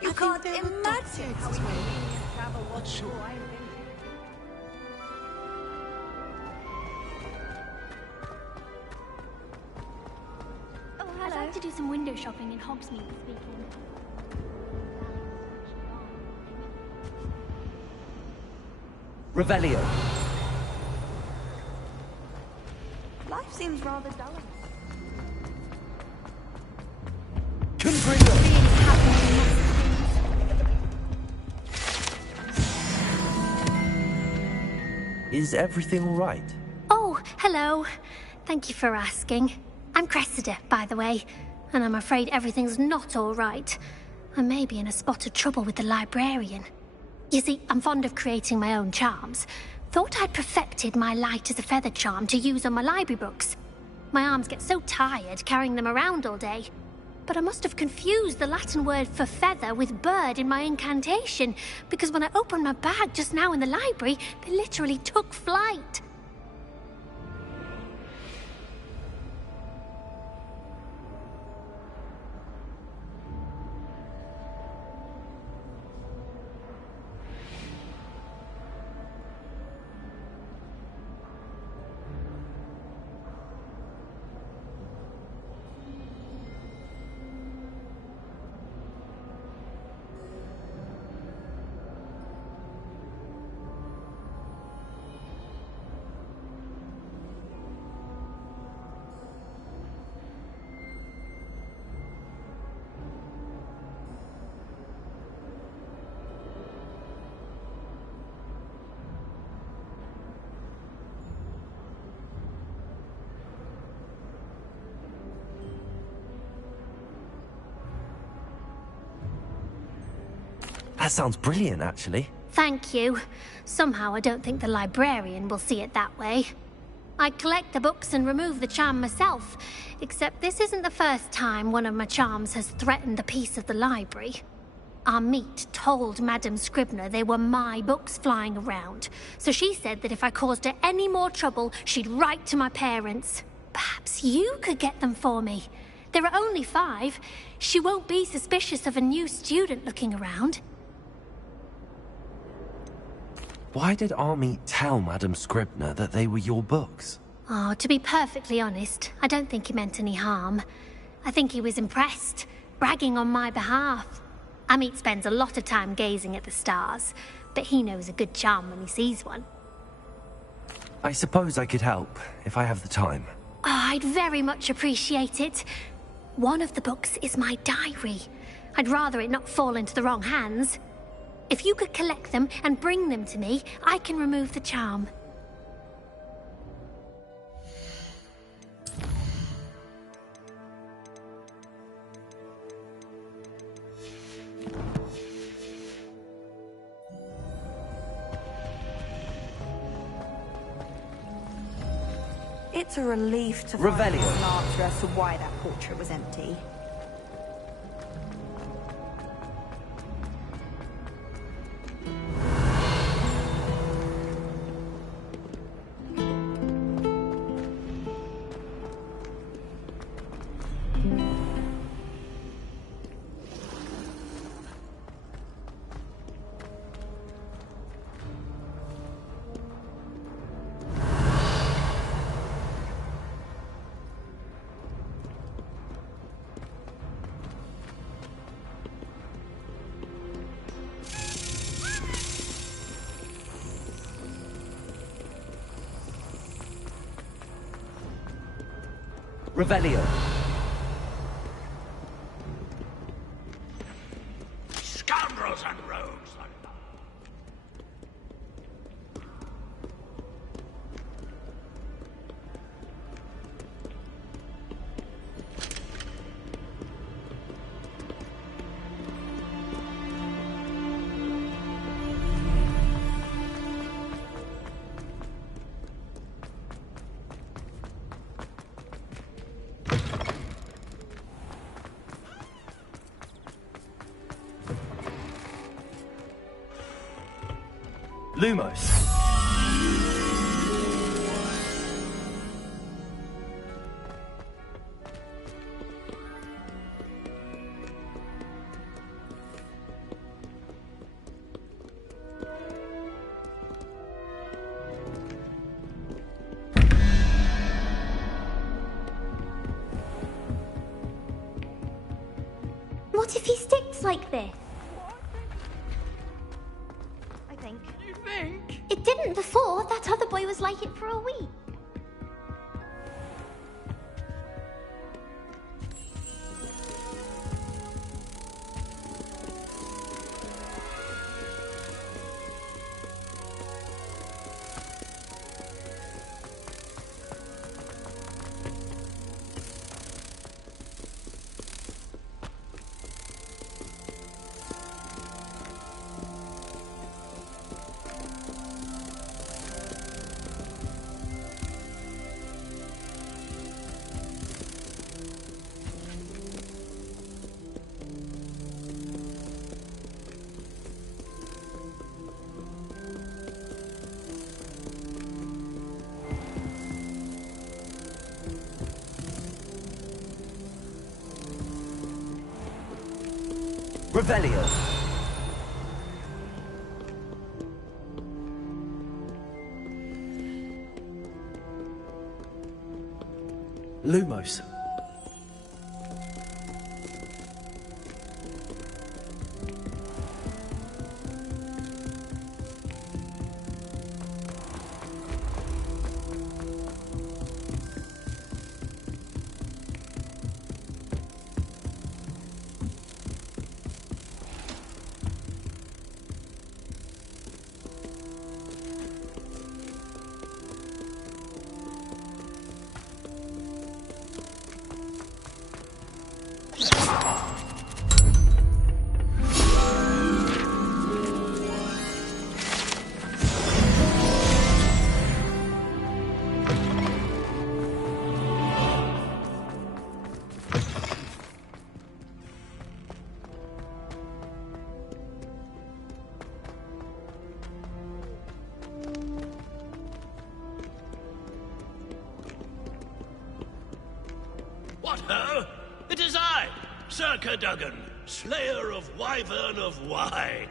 You can't imagine how travel was. Oh, hello. I'd like to do some window shopping in Hogsmeade this weekend. Revelio. Life seems rather dull. Is everything all right? Oh, hello. Thank you for asking. I'm Cressida, by the way, and I'm afraid everything's not all right. I may be in a spot of trouble with the librarian. You see, I'm fond of creating my own charms. Thought I'd perfected my light as a feather charm to use on my library books. My arms get so tired carrying them around all day. But I must have confused the Latin word for feather with bird in my incantation, because when I opened my bag just now in the library, they literally took flight. That sounds brilliant, actually. Thank you. Somehow I don't think the librarian will see it that way. I collect the books and remove the charm myself, except this isn't the first time one of my charms has threatened the peace of the library. Our meet told Madame Scribner they were my books flying around, so she said that if I caused her any more trouble, she'd write to my parents. Perhaps you could get them for me. There are only 5. She won't be suspicious of a new student looking around. Why did Army tell Madame Scribner that they were your books? Oh, to be perfectly honest, I don't think he meant any harm. I think he was impressed, bragging on my behalf. Amit spends a lot of time gazing at the stars, but he knows a good charm when he sees one. I suppose I could help, if I have the time. Oh, I'd very much appreciate it. One of the books is my diary. I'd rather it not fall into the wrong hands. If you could collect them and bring them to me, I can remove the charm. It's a relief to Revelio. find an answer as to why that portrait was empty. Revelio. Scoundrels and rogues! Lumos. What if he sticks like this? I think. You think? It didn't before. That other boy was like it for a week. Revelio. Lumos. Oh, it is I, Sir Cadogan, Slayer of Wyvern of Wye.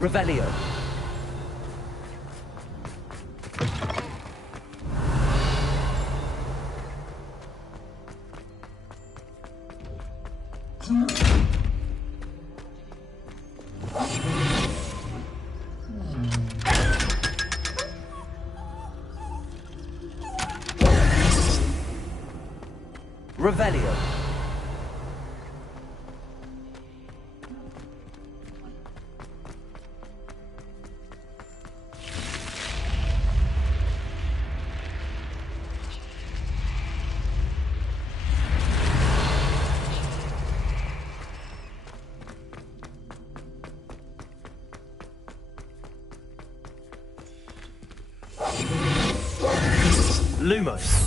Revelio. Revelio. Lumos.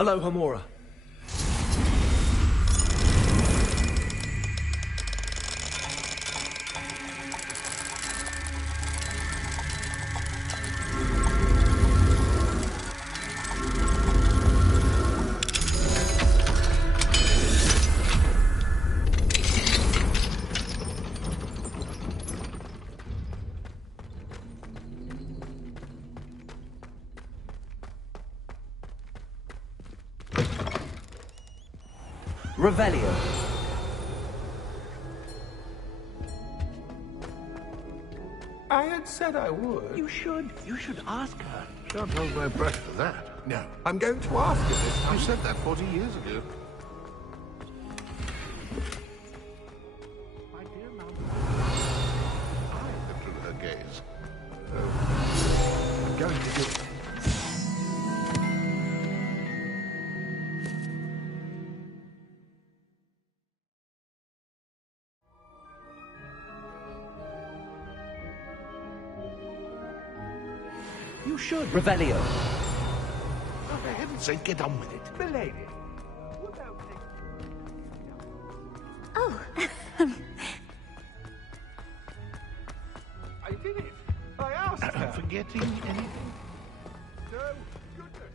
Hello, Hamura. Revelio. I had said I would. You should ask her. Shan't hold my breath for that. No. I'm going to ask her this time. You said that 40 years ago. My dear Mum, I looked through her gaze. Oh, I'm going to do it. You should. Revelio. Oh, for heaven's sake, get on with it. Milady. Oh. I did it. I asked her. Forgetting anything? No, goodness.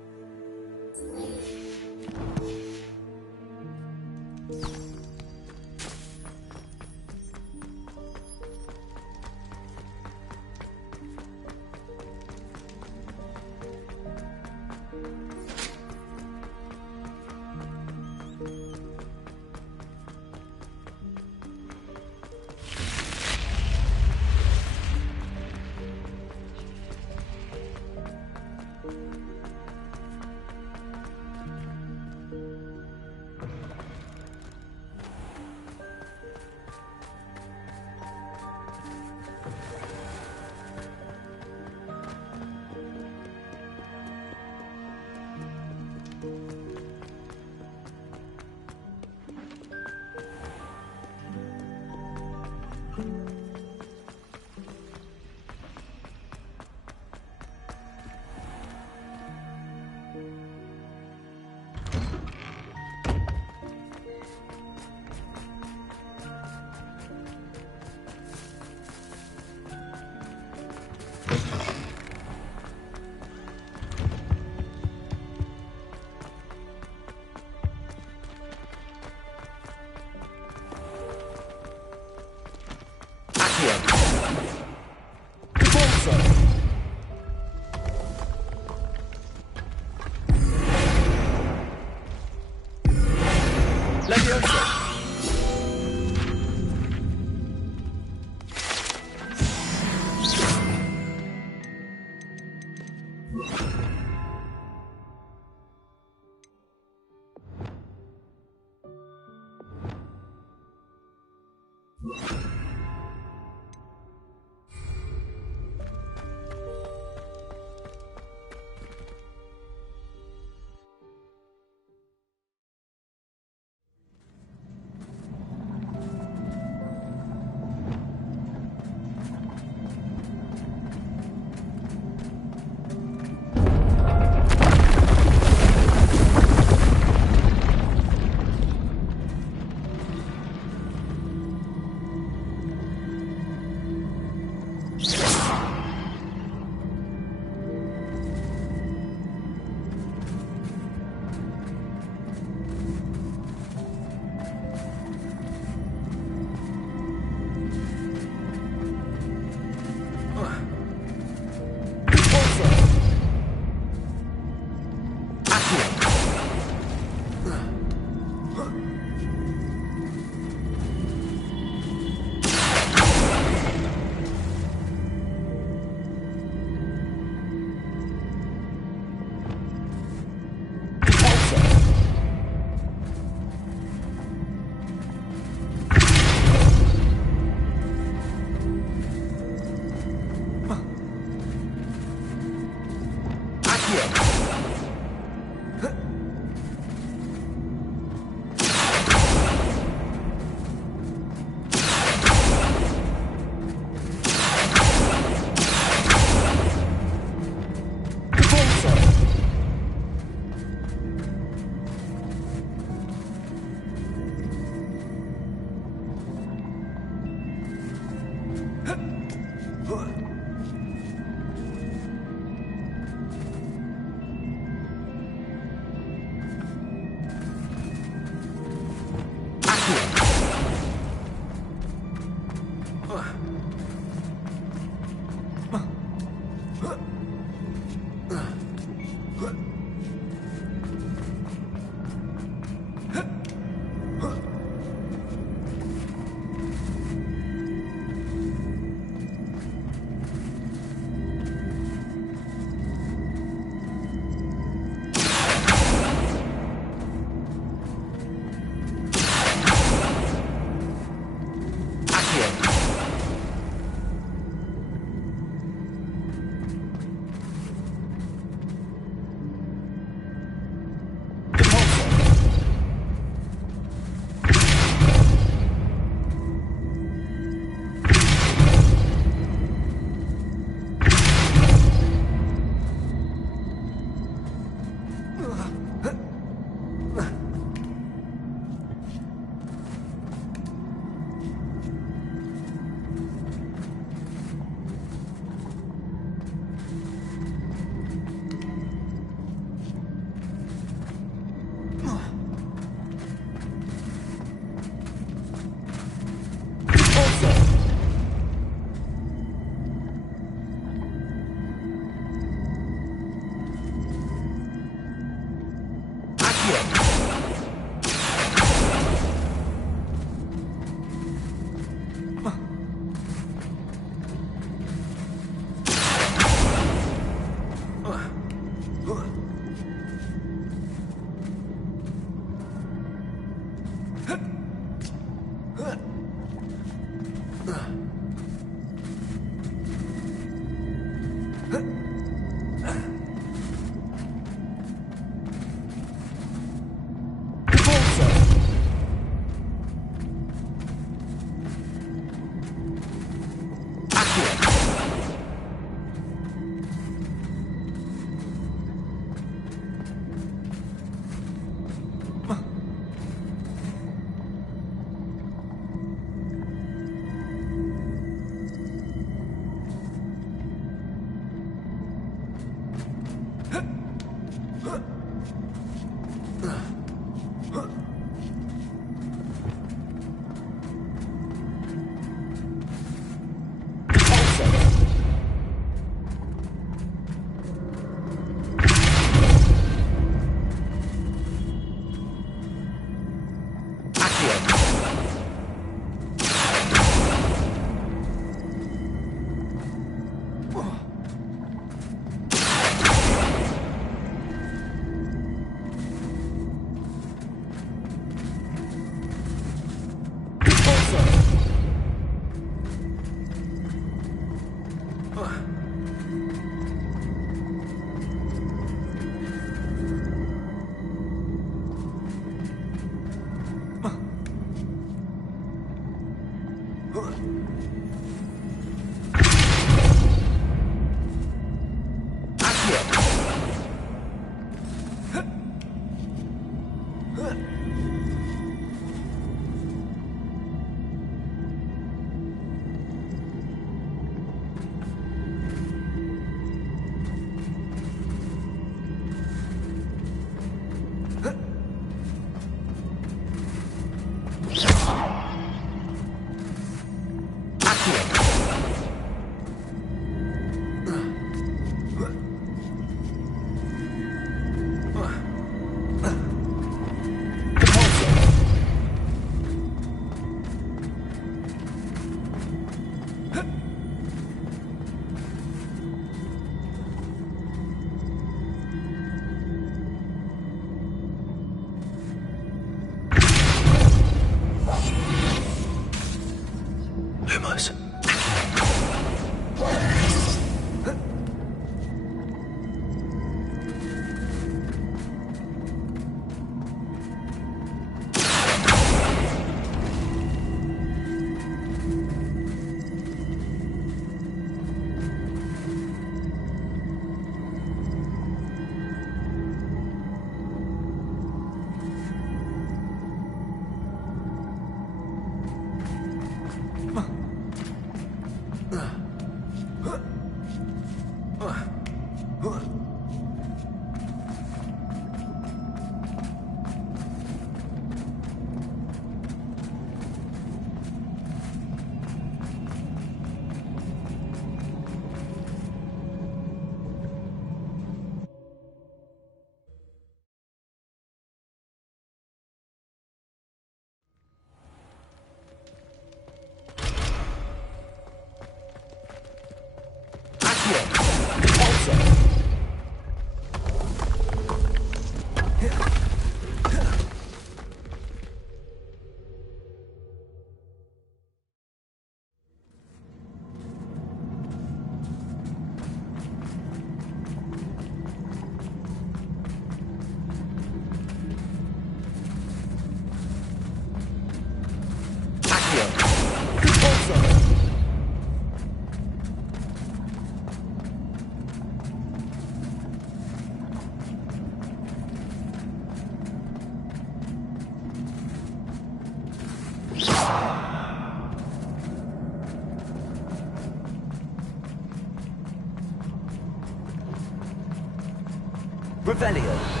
Revelio.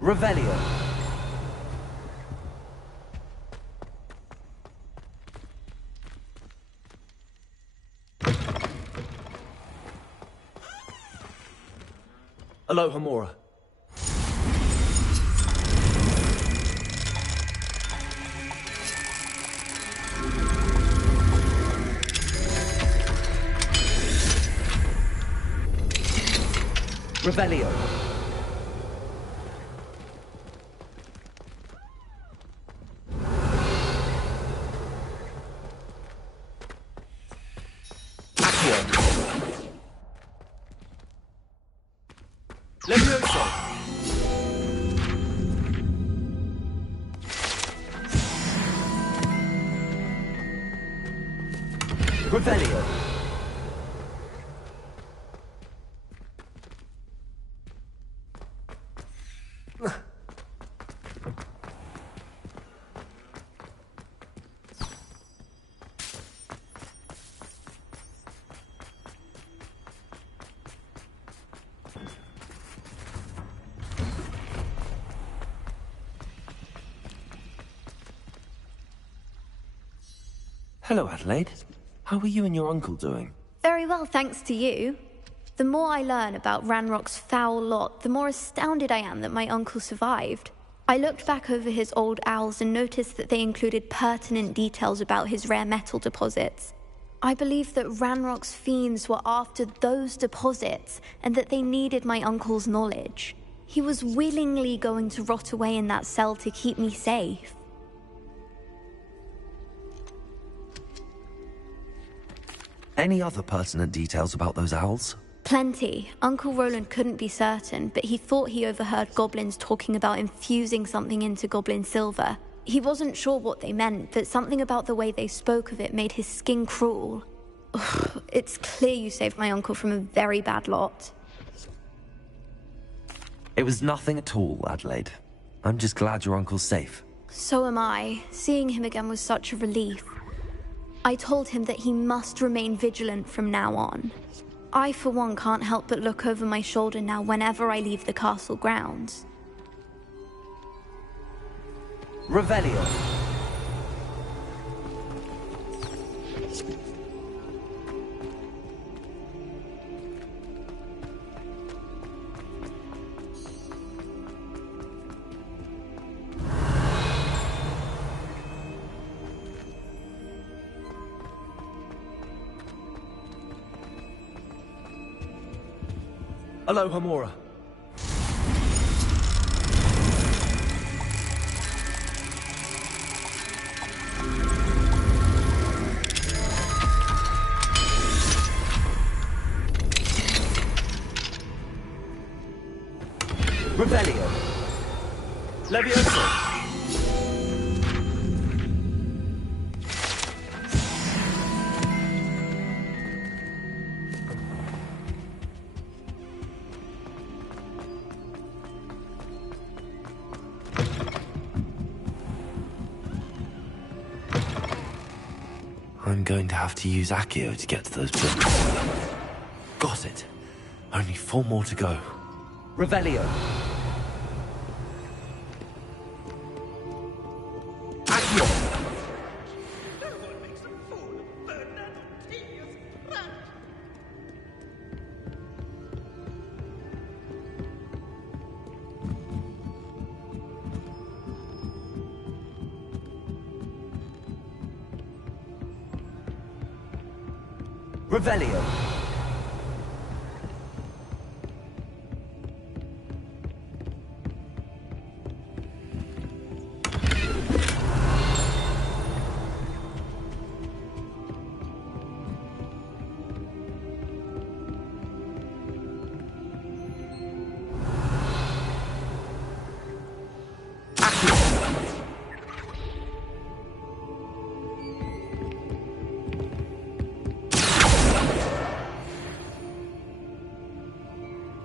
Revelio. Aloha Mora. Revelio. Levioso! Revelio. Hello, Adelaide. How are you and your uncle doing? Very well, thanks to you. The more I learn about Ranrock's foul lot, the more astounded I am that my uncle survived. I looked back over his old owls and noticed that they included pertinent details about his rare metal deposits. I believe that Ranrock's fiends were after those deposits and that they needed my uncle's knowledge. He was willingly going to rot away in that cell to keep me safe. Any other pertinent details about those owls? Plenty. Uncle Roland couldn't be certain, but he thought he overheard goblins talking about infusing something into goblin silver. He wasn't sure what they meant, but something about the way they spoke of it made his skin crawl. Ugh, it's clear you saved my uncle from a very bad lot. It was nothing at all, Adelaide. I'm just glad your uncle's safe. So am I. Seeing him again was such a relief. I told him that he must remain vigilant from now on. I, for one, can't help but look over my shoulder now whenever I leave the castle grounds. Revelio. Aloha Mora. Revelio. Levioso. I'm going to have to use Accio to get to those books. Got it. Only 4 more to go. Revelio. Accio! Revelio.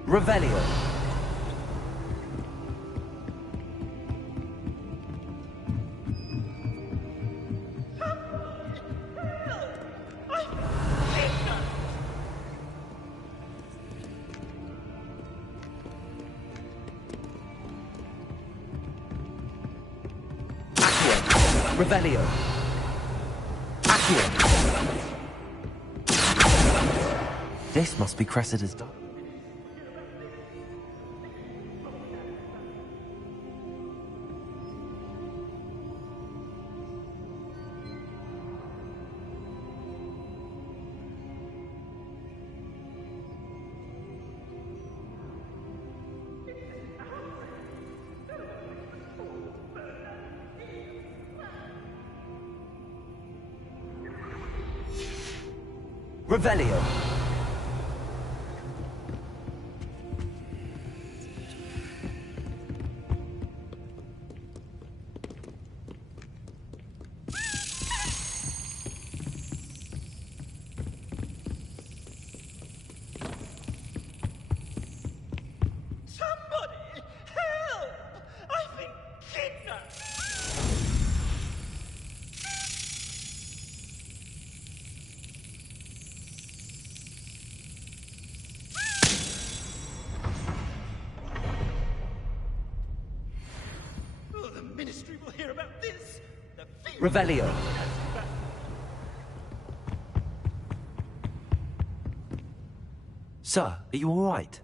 Revelio. Revelio. Accio. This must be Cressida's dog. Revelio. Somebody! Help! I've been kidnapped! Oh, the Ministry will hear about this! Revelio. Sir, are you all right?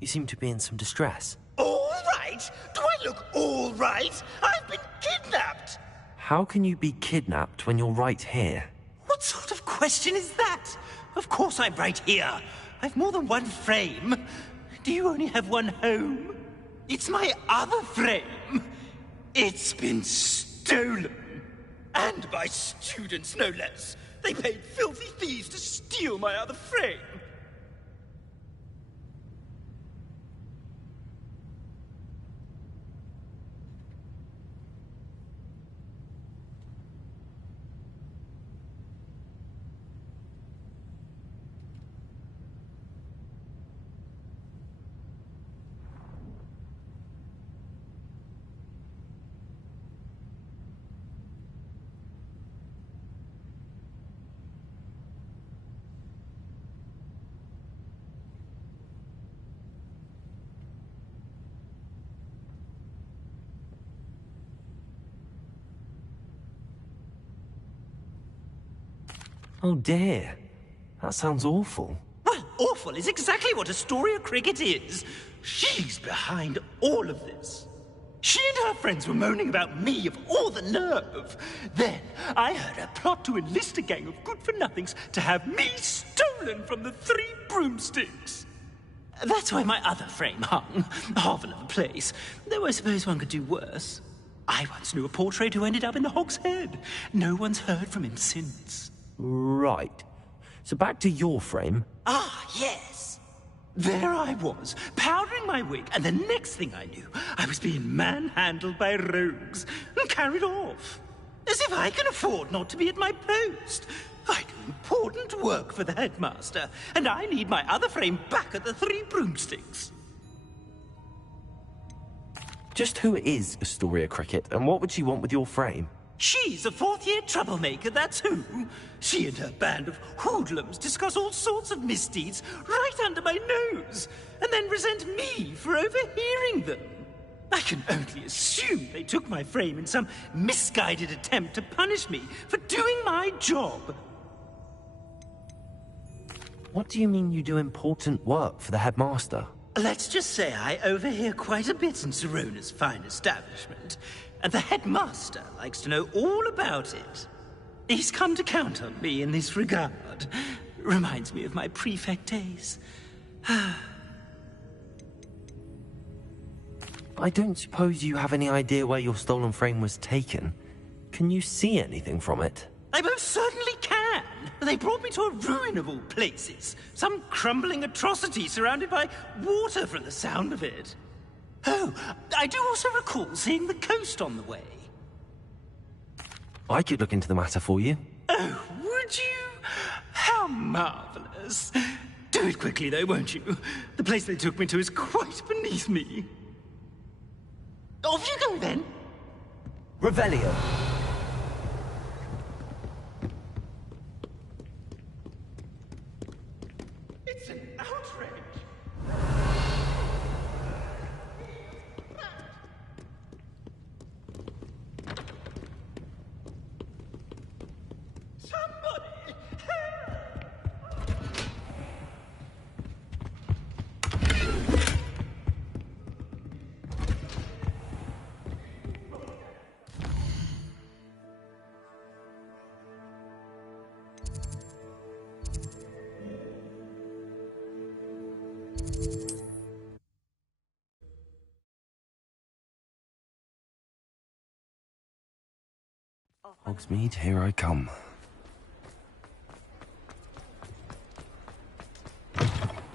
You seem to be in some distress. All right? Do I look all right? I've been kidnapped! How can you be kidnapped when you're right here? What sort of question is that? Of course I'm right here. I've more than one frame. Do you only have one home? It's my other frame. It's been stolen. And by students, no less. They paid filthy thieves to steal my other frame. Oh dear. That sounds awful. Well, awful is exactly what Astoria Cricket is. She's behind all of this. She and her friends were moaning about me of all the nerve. Then I heard her plot to enlist a gang of good-for-nothings to have me stolen from the Three Broomsticks. That's why my other frame hung. A hovel of a place. Though I suppose one could do worse. I once knew a portrait who ended up in the Hog's Head. No one's heard from him since. Right. So back to your frame. Ah, yes. There I was, powdering my wig, and the next thing I knew, I was being manhandled by rogues and carried off. As if I can afford not to be at my post. I do important work for the headmaster, and I need my other frame back at the Three Broomsticks. Just who is Astoria Cricket, and what would she want with your frame? She's a fourth-year troublemaker, that's who. She and her band of hoodlums discuss all sorts of misdeeds right under my nose, and then resent me for overhearing them. I can only assume they took my frame in some misguided attempt to punish me for doing my job. What do you mean you do important work for the headmaster? Let's just say I overhear quite a bit in Serona's fine establishment, and the headmaster likes to know all about it. He's come to count on me in this regard. Reminds me of my prefect days. I don't suppose you have any idea where your stolen frame was taken. Can you see anything from it? I most certainly can. They brought me to a ruin of all places. Some crumbling atrocity surrounded by water from the sound of it. Oh, I do also recall seeing the coast on the way. I could look into the matter for you. Oh, would you? How marvelous. Do it quickly, though, won't you? The place they took me to is quite beneath me. Off you go, then. Revelio. It's an outrage. Somebody Hogsmeade, here I come.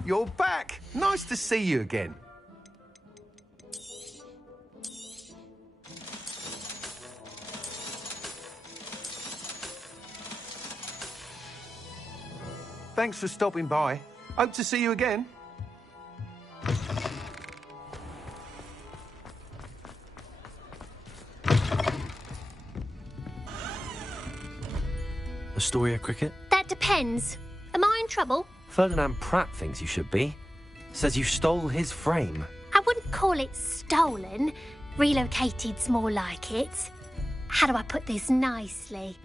You're back! Nice to see you again. Thanks for stopping by. Hope to see you again. Astoria Cricket? That depends. Am I in trouble? Ferdinand Pratt thinks you should be. Says you stole his frame. I wouldn't call it stolen. Relocated's more like it. How do I put this nicely?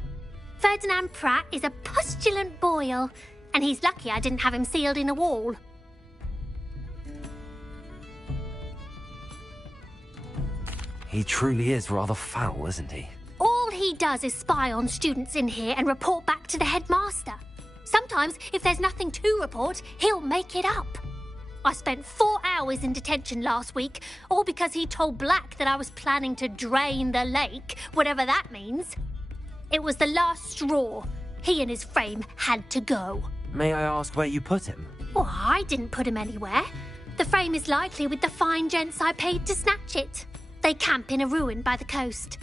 Ferdinand Pratt is a postulant boil, and he's lucky I didn't have him sealed in a wall. He truly is rather foul, isn't he? All he does is spy on students in here and report back to the headmaster. Sometimes, if there's nothing to report, he'll make it up. I spent 4 hours in detention last week, all because he told Black that I was planning to drain the lake, whatever that means. It was the last straw. He and his frame had to go. May I ask where you put him? Well, I didn't put him anywhere. The frame is likely with the fine gents I paid to snatch it. They camp in a ruin by the coast.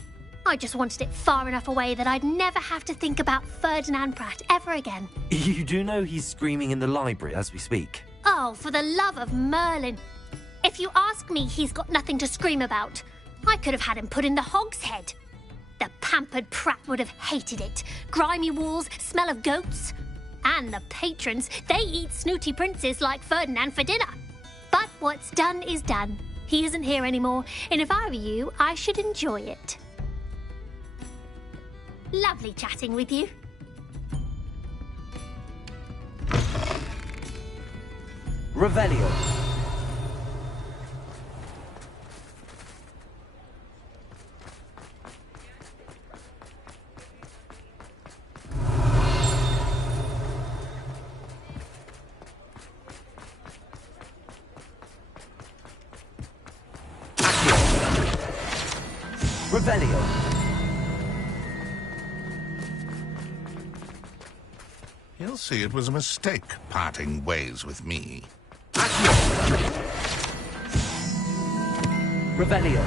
I just wanted it far enough away that I'd never have to think about Ferdinand Pratt ever again. You do know he's screaming in the library as we speak. Oh, for the love of Merlin. If you ask me, he's got nothing to scream about. I could have had him put in the hogshead. The pampered Pratt would have hated it. Grimy walls, smell of goats. And the patrons, they eat snooty princes like Ferdinand for dinner. But what's done is done. He isn't here anymore, and if I were you, I should enjoy it. Lovely chatting with you. Revelio. Revelio. He'll see it was a mistake parting ways with me. Revelio.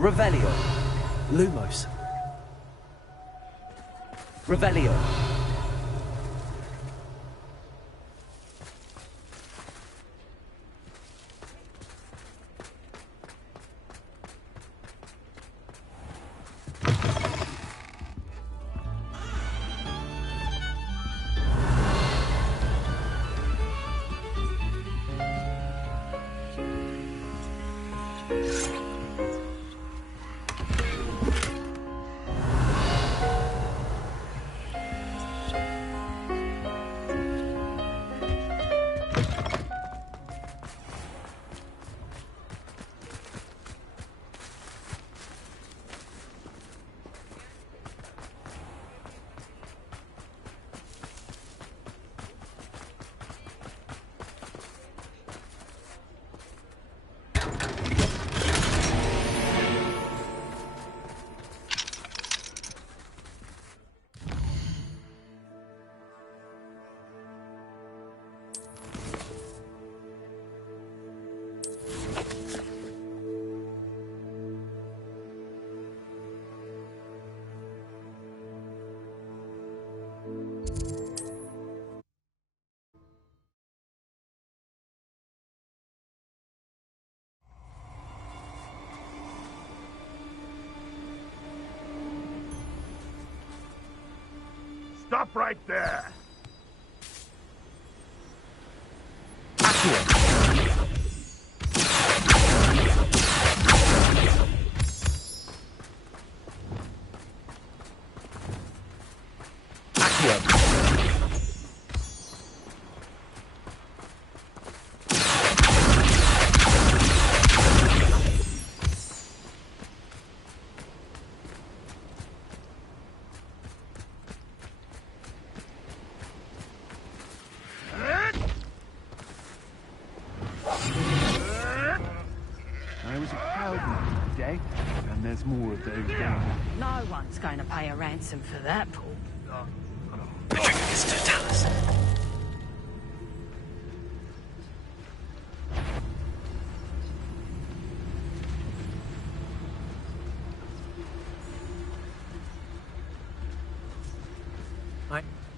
Revelio. Lumos. Revelio. Stop right there! There's more of those down. No one's going to pay a ransom for that, Paul. The trigger is totalis.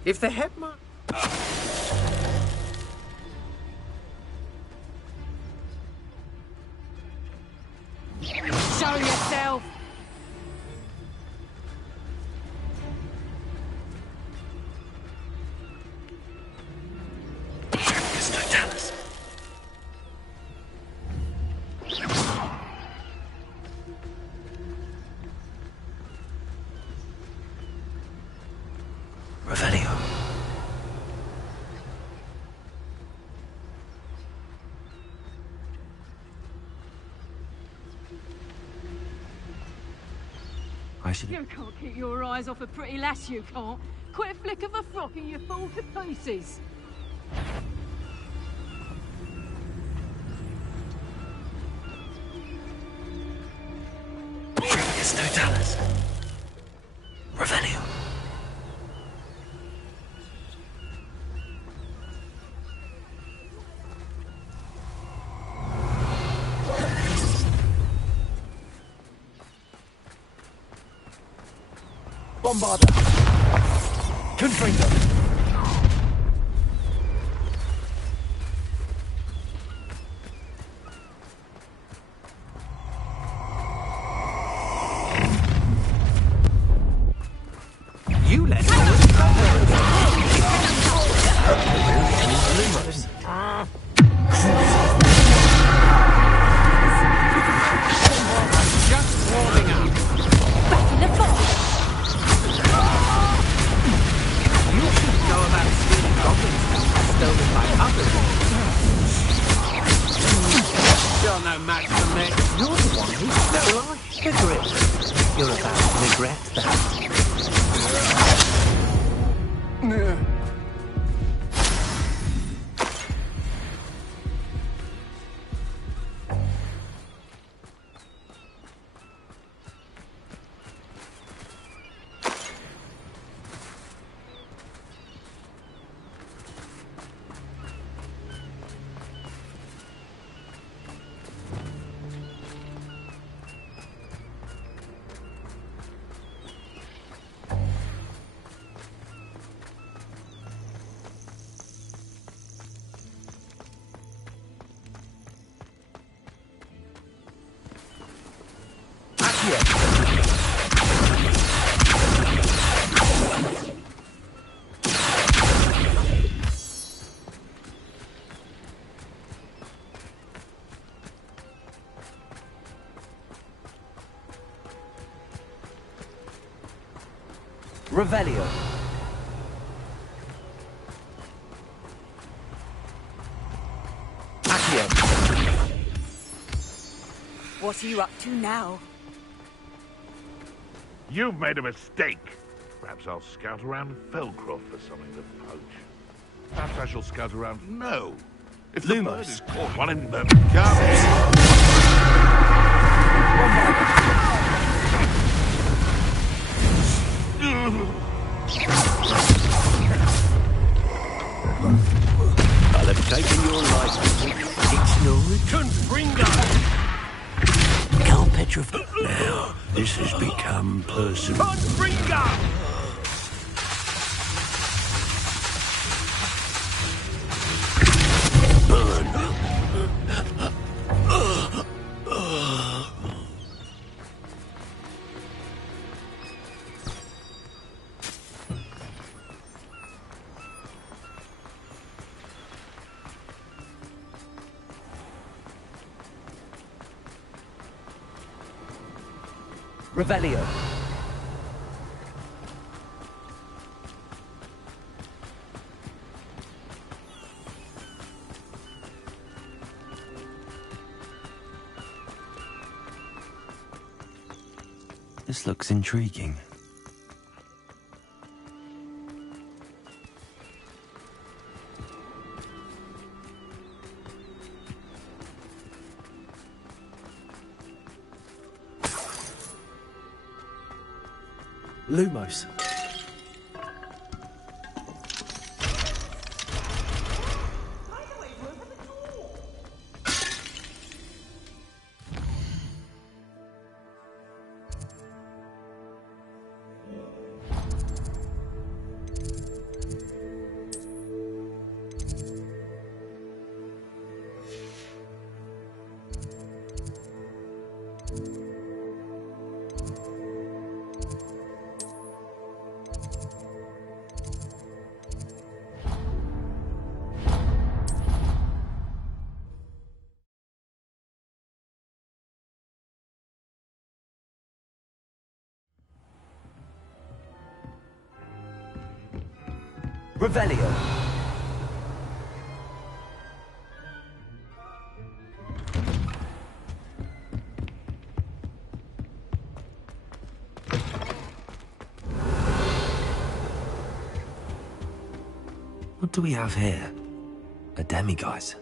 If the headman... Show yourself! It's totalis. Revelio. You can't keep your eyes off a pretty lass, you can't. Quit a flick of a frock and you fall to pieces. It's totalis. Revelio. Bombarda. Confringo. You let go. Just warming up. Back in the box! You should know about stealing goblins stolen by others. You're no match for me. You're the one who stole our cigarettes. You're about to regret that. Revelio. What are you up to now? You've made a mistake. Perhaps I'll scout around Felcroft for something to poach. Perhaps I shall scout around... No! If the bird is caught one in the... I'll have taken your life. It's no Confringo! Now, Petrified. Now, this has become personal. Confringo! Revelio. This looks intriguing. Lumos. Revelio. What do we have here? A demiguise.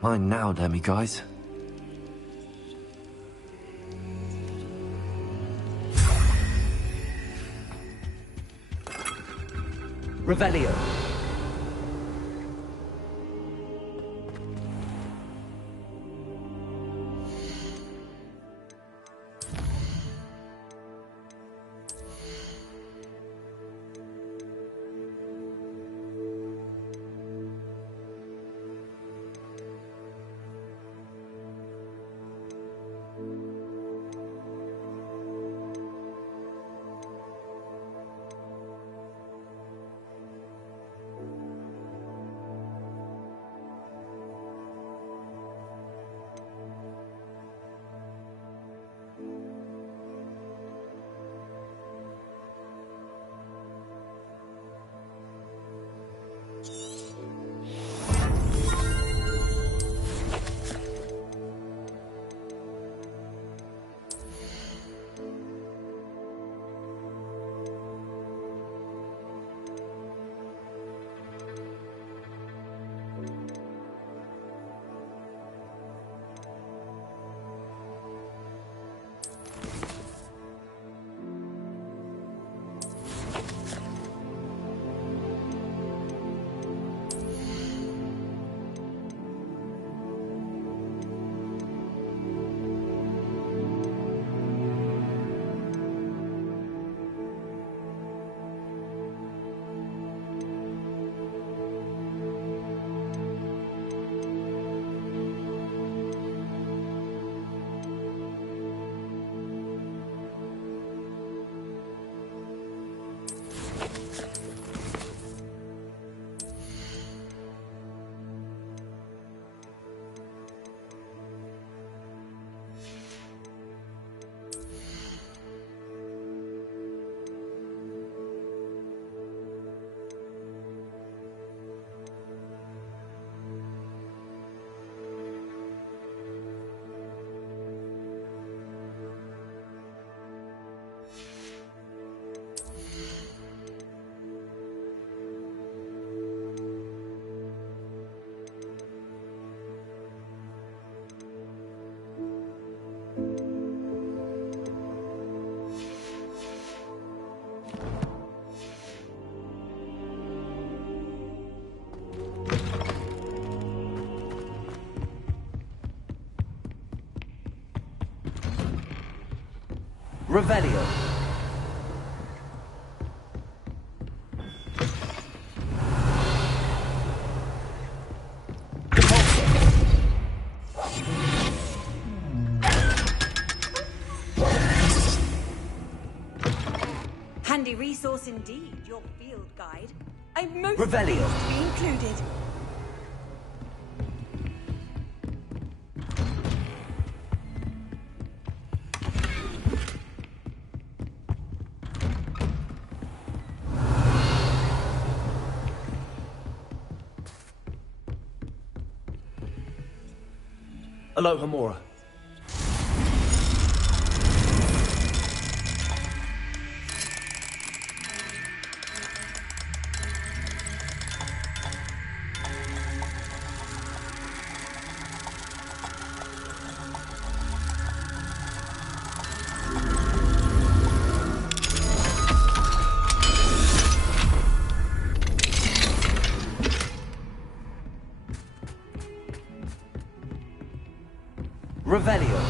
Mine now, demiguise. Revelio. Revelio. Handy resource indeed, your field guide. I'm most Revelio. pleased to be included. Aloha Mora. Revelio.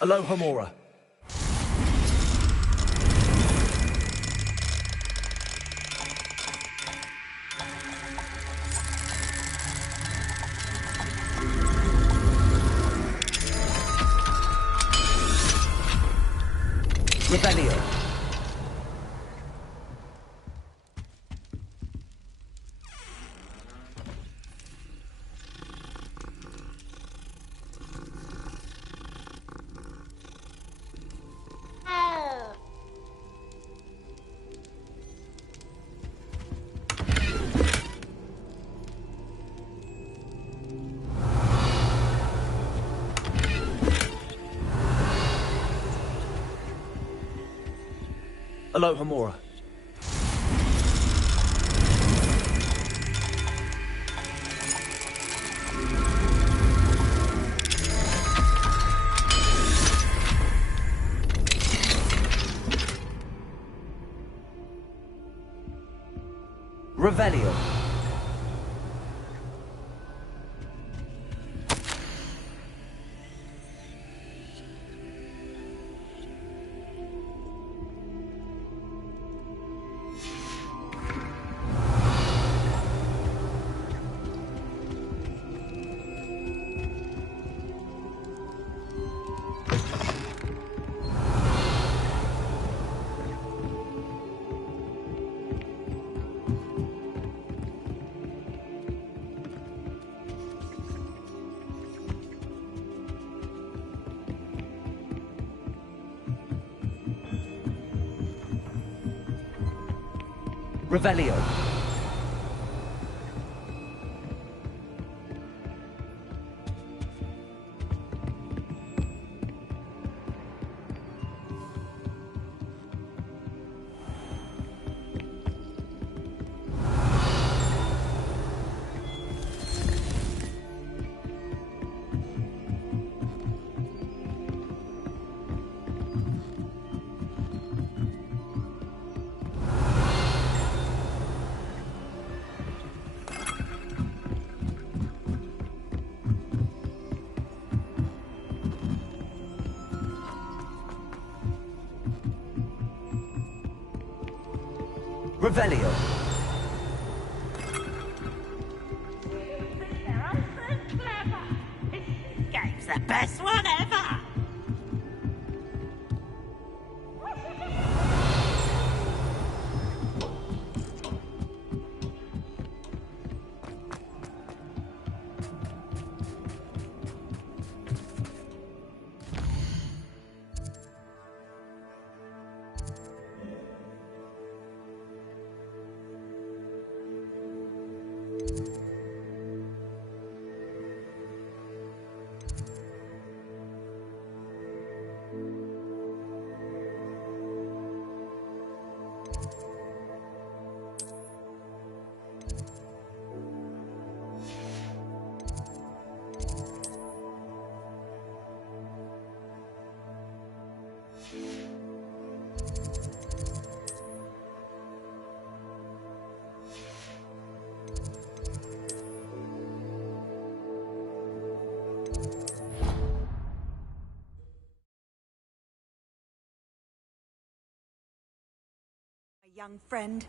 Aloha Mora. Revelio. Aloha Mora. Revelio. Revelio. Revelio. Game's the best one ever! young friend.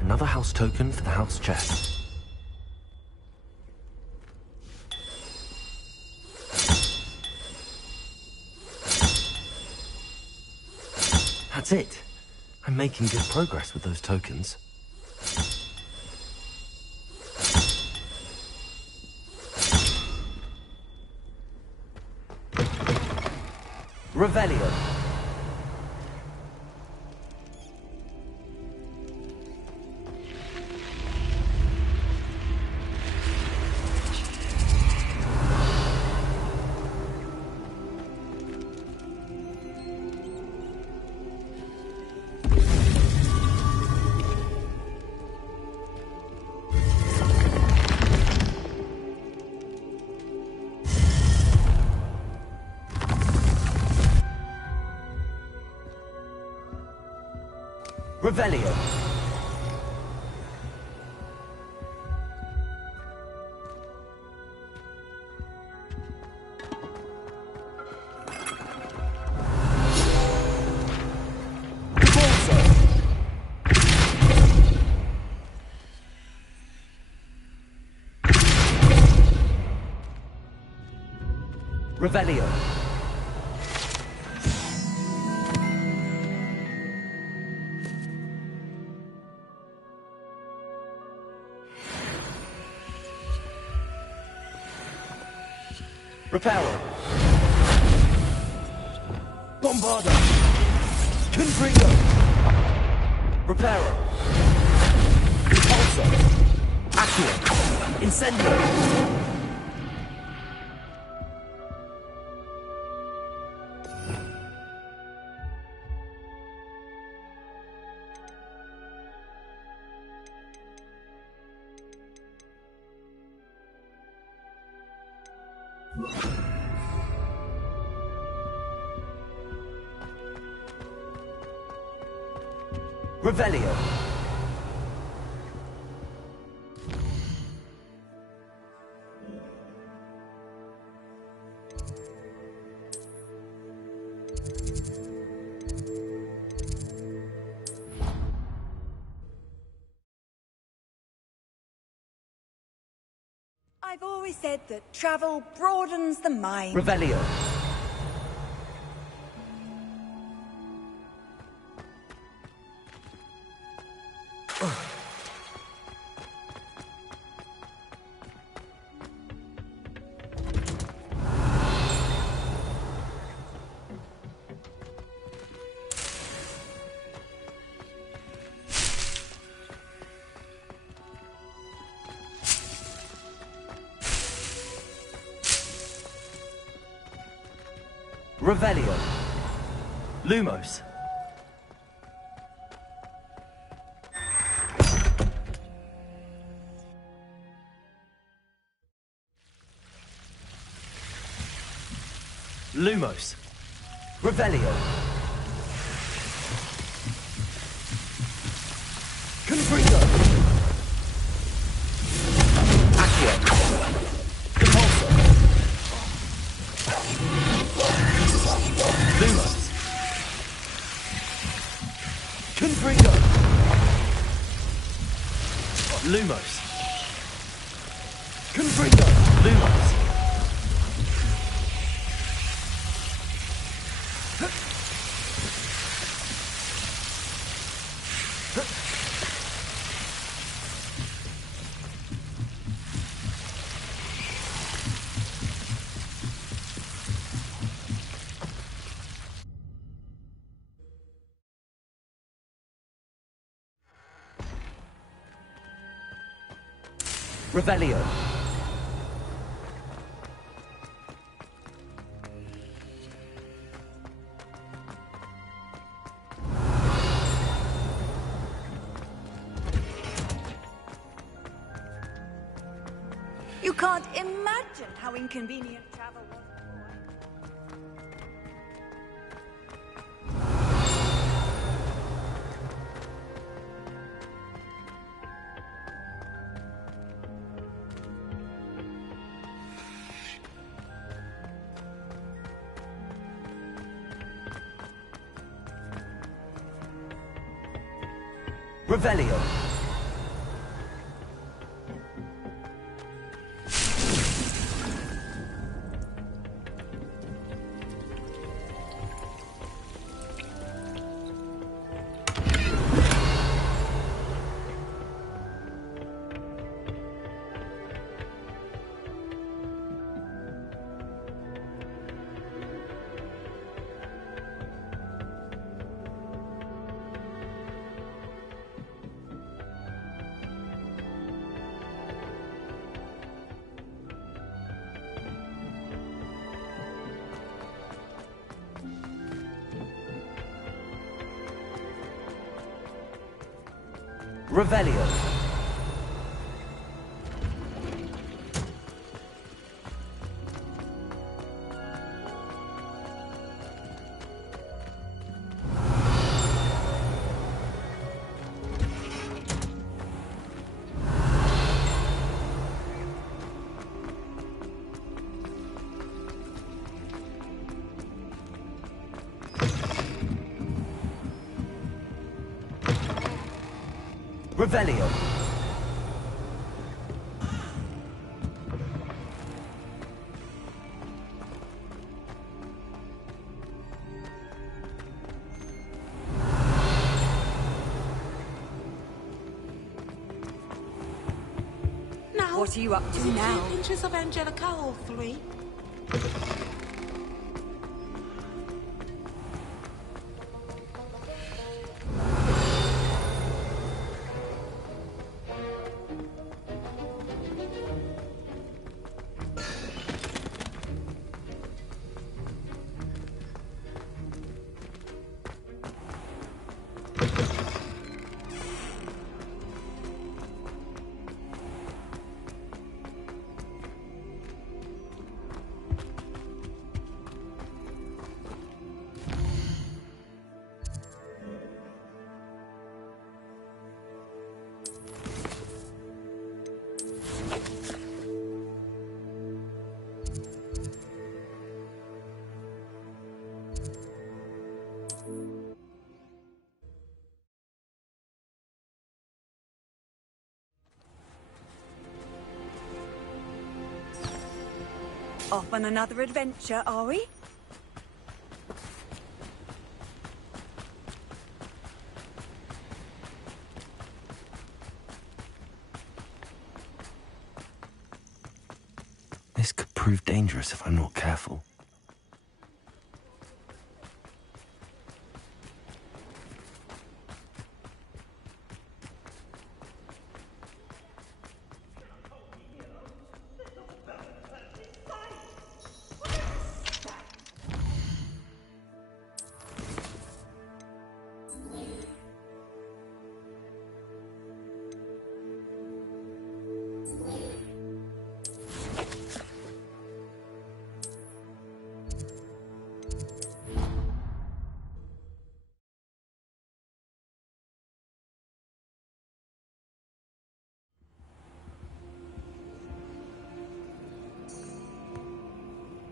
Another house token for the house chest. That's it. I'm making good progress with those tokens. Revelio. Revelio. Revelio. Reparo. Bombarda. Confringo. Reparo. Repulsor. Accio. Incendio. Revelio. I've always said that travel broadens the mind. Revelio. Revelio. Lumos. Lumos. Revelio. Confringo. Accio. Compulsor. Lumos. Confringo. Lumos. Confringo. Lumos. Revelio. You can't imagine how inconvenient travel was. Revelio. Revelio. Revelio. Now, what are you up to now? 2 inches of Angelica or 3? Off on another adventure, are we? This could prove dangerous if I'm not careful.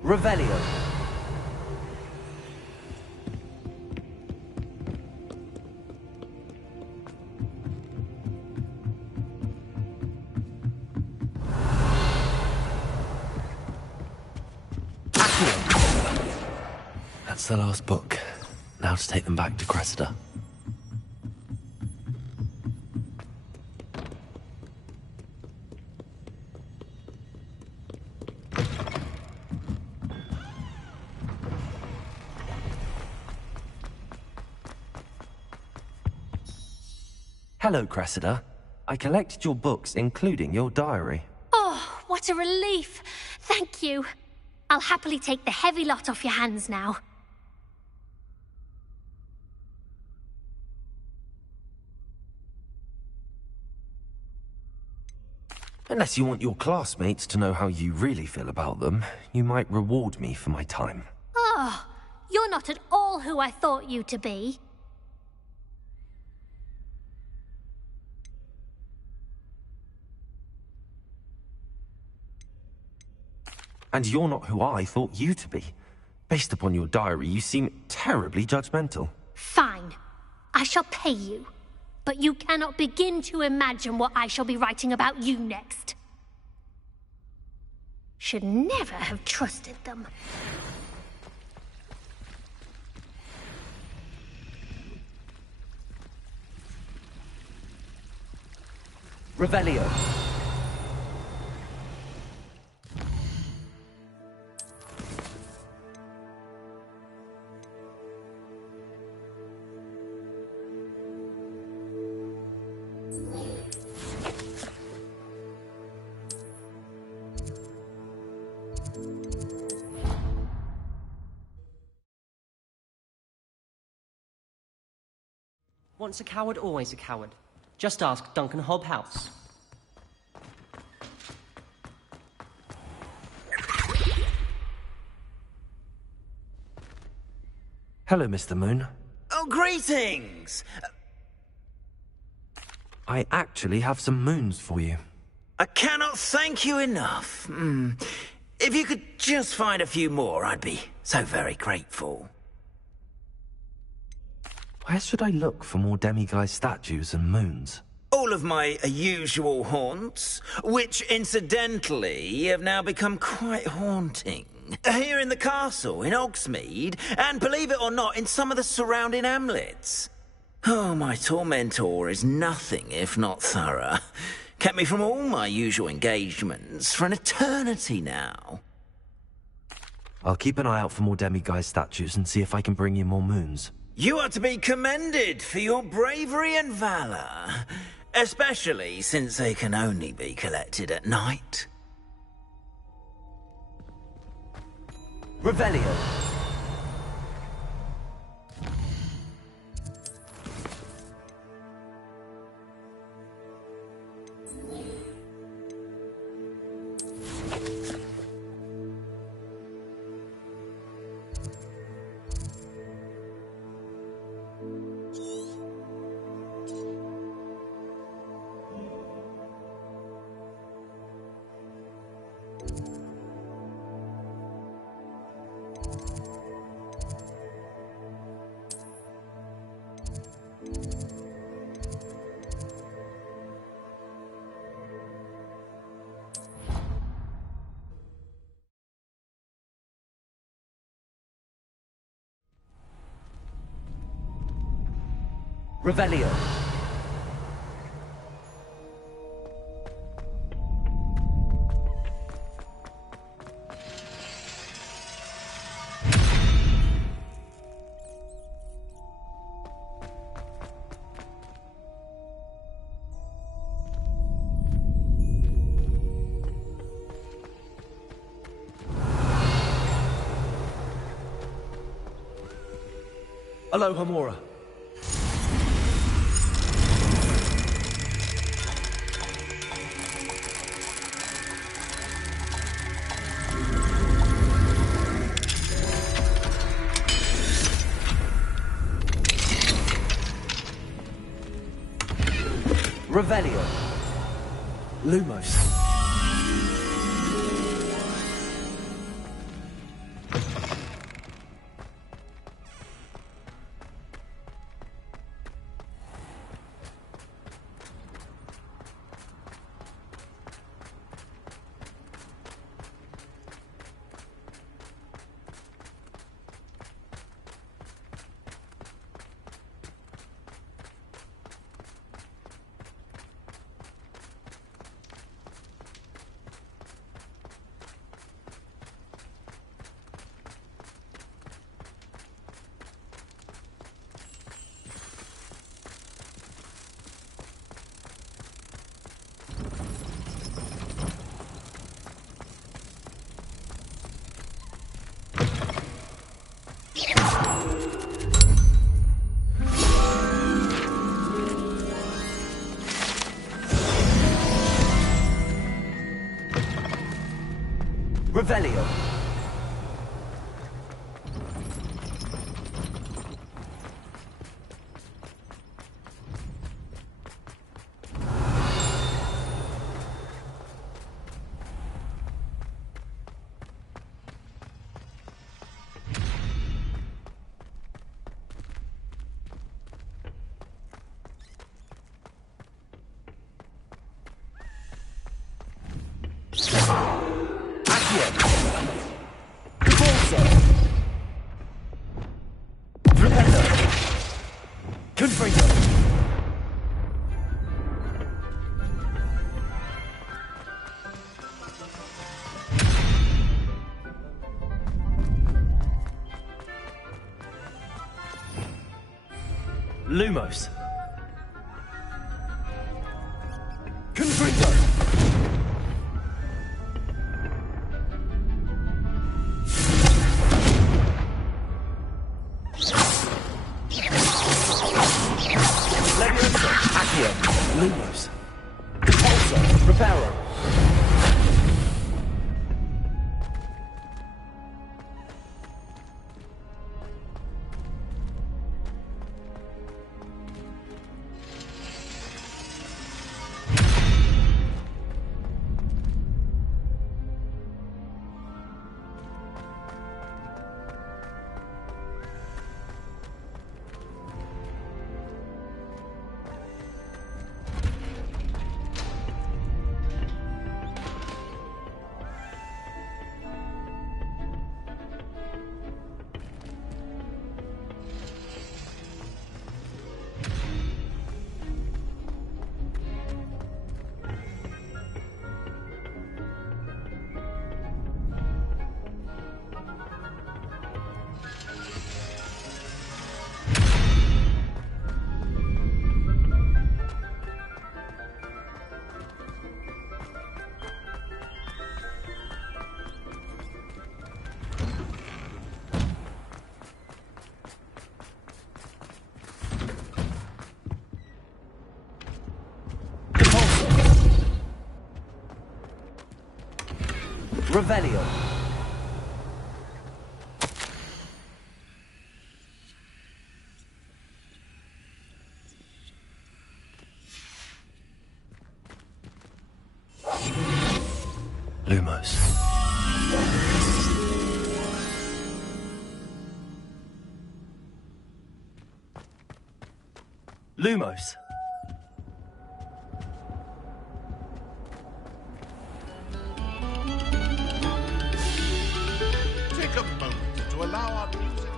Revelio. That's the last book. Now to take them back to Cressida. Hello, Cressida. I collected your books, including your diary. Oh, what a relief. Thank you. I'll happily take the heavy lot off your hands now. Unless you want your classmates to know how you really feel about them, you might reward me for my time. Oh, you're not at all who I thought you to be. And you're not who I thought you to be. Based upon your diary, you seem terribly judgmental. Fine. I shall pay you. but you cannot begin to imagine what I shall be writing about you next. Should never have trusted them. Revelio. Once a coward, always a coward. Just ask Duncan Hobhouse. Hello, Mr. Moon. Oh, greetings! I actually have some moons for you. I cannot thank you enough. If you could just find a few more, I'd be so very grateful. Where should I look for more demiguise statues and moons? All of my usual haunts, which incidentally have now become quite haunting. Here in the castle, in Hogsmeade, and believe it or not, in some of the surrounding hamlets. Oh, my tormentor is nothing if not thorough. Kept me from all my usual engagements for an eternity now. I'll keep an eye out for more demiguise statues and see if I can bring you more moons. You are to be commended for your bravery and valor, especially since they can only be collected at night. Revelio. Revelio. Hello, Hamura. Revelio. Lumos. Revelio. Confringo! Lumos. Confringo! Leviosa. Accio. Lumos. Repulsor. Reparo. Revelio. Lumos. Lumos. Take a moment to allow our music.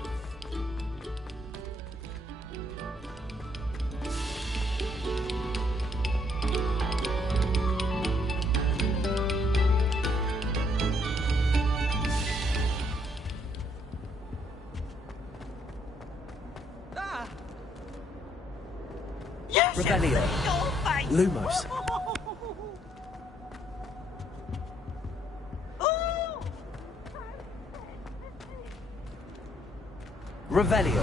Revelio. Lumos. Revelio.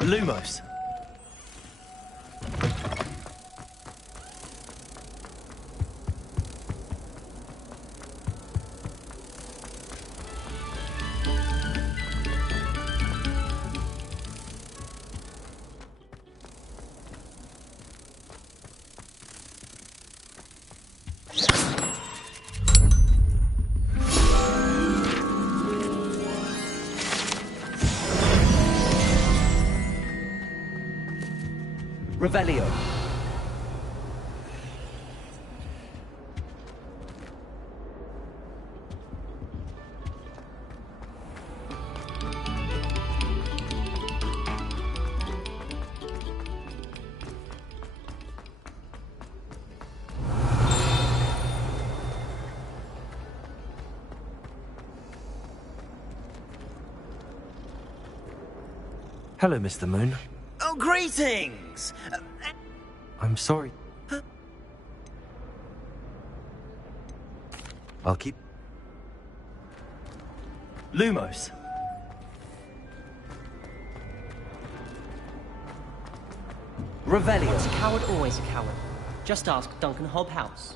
Lumos. Revelio. Hello, Mr. Moon. Oh, greetings! I'm sorry. I'll keep... Lumos. Revelio. Once a coward, always a coward. Just ask Duncan Hobhouse.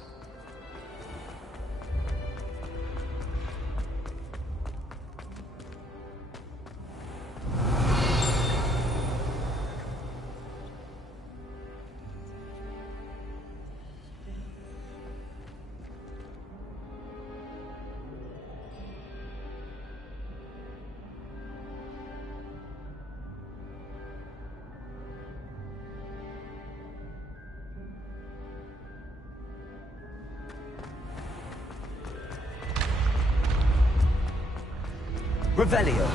Revelio.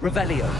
Revelio.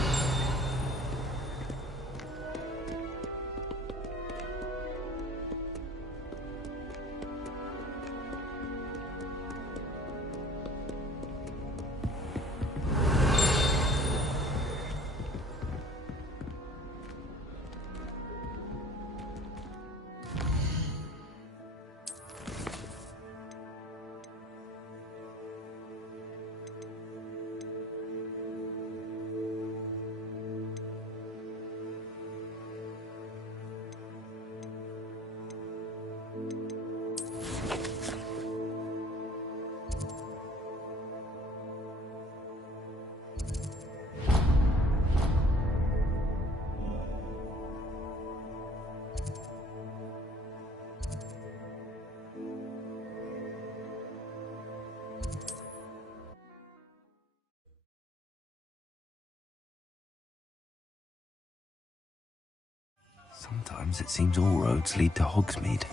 Sometimes it seems all roads lead to Hogsmeade.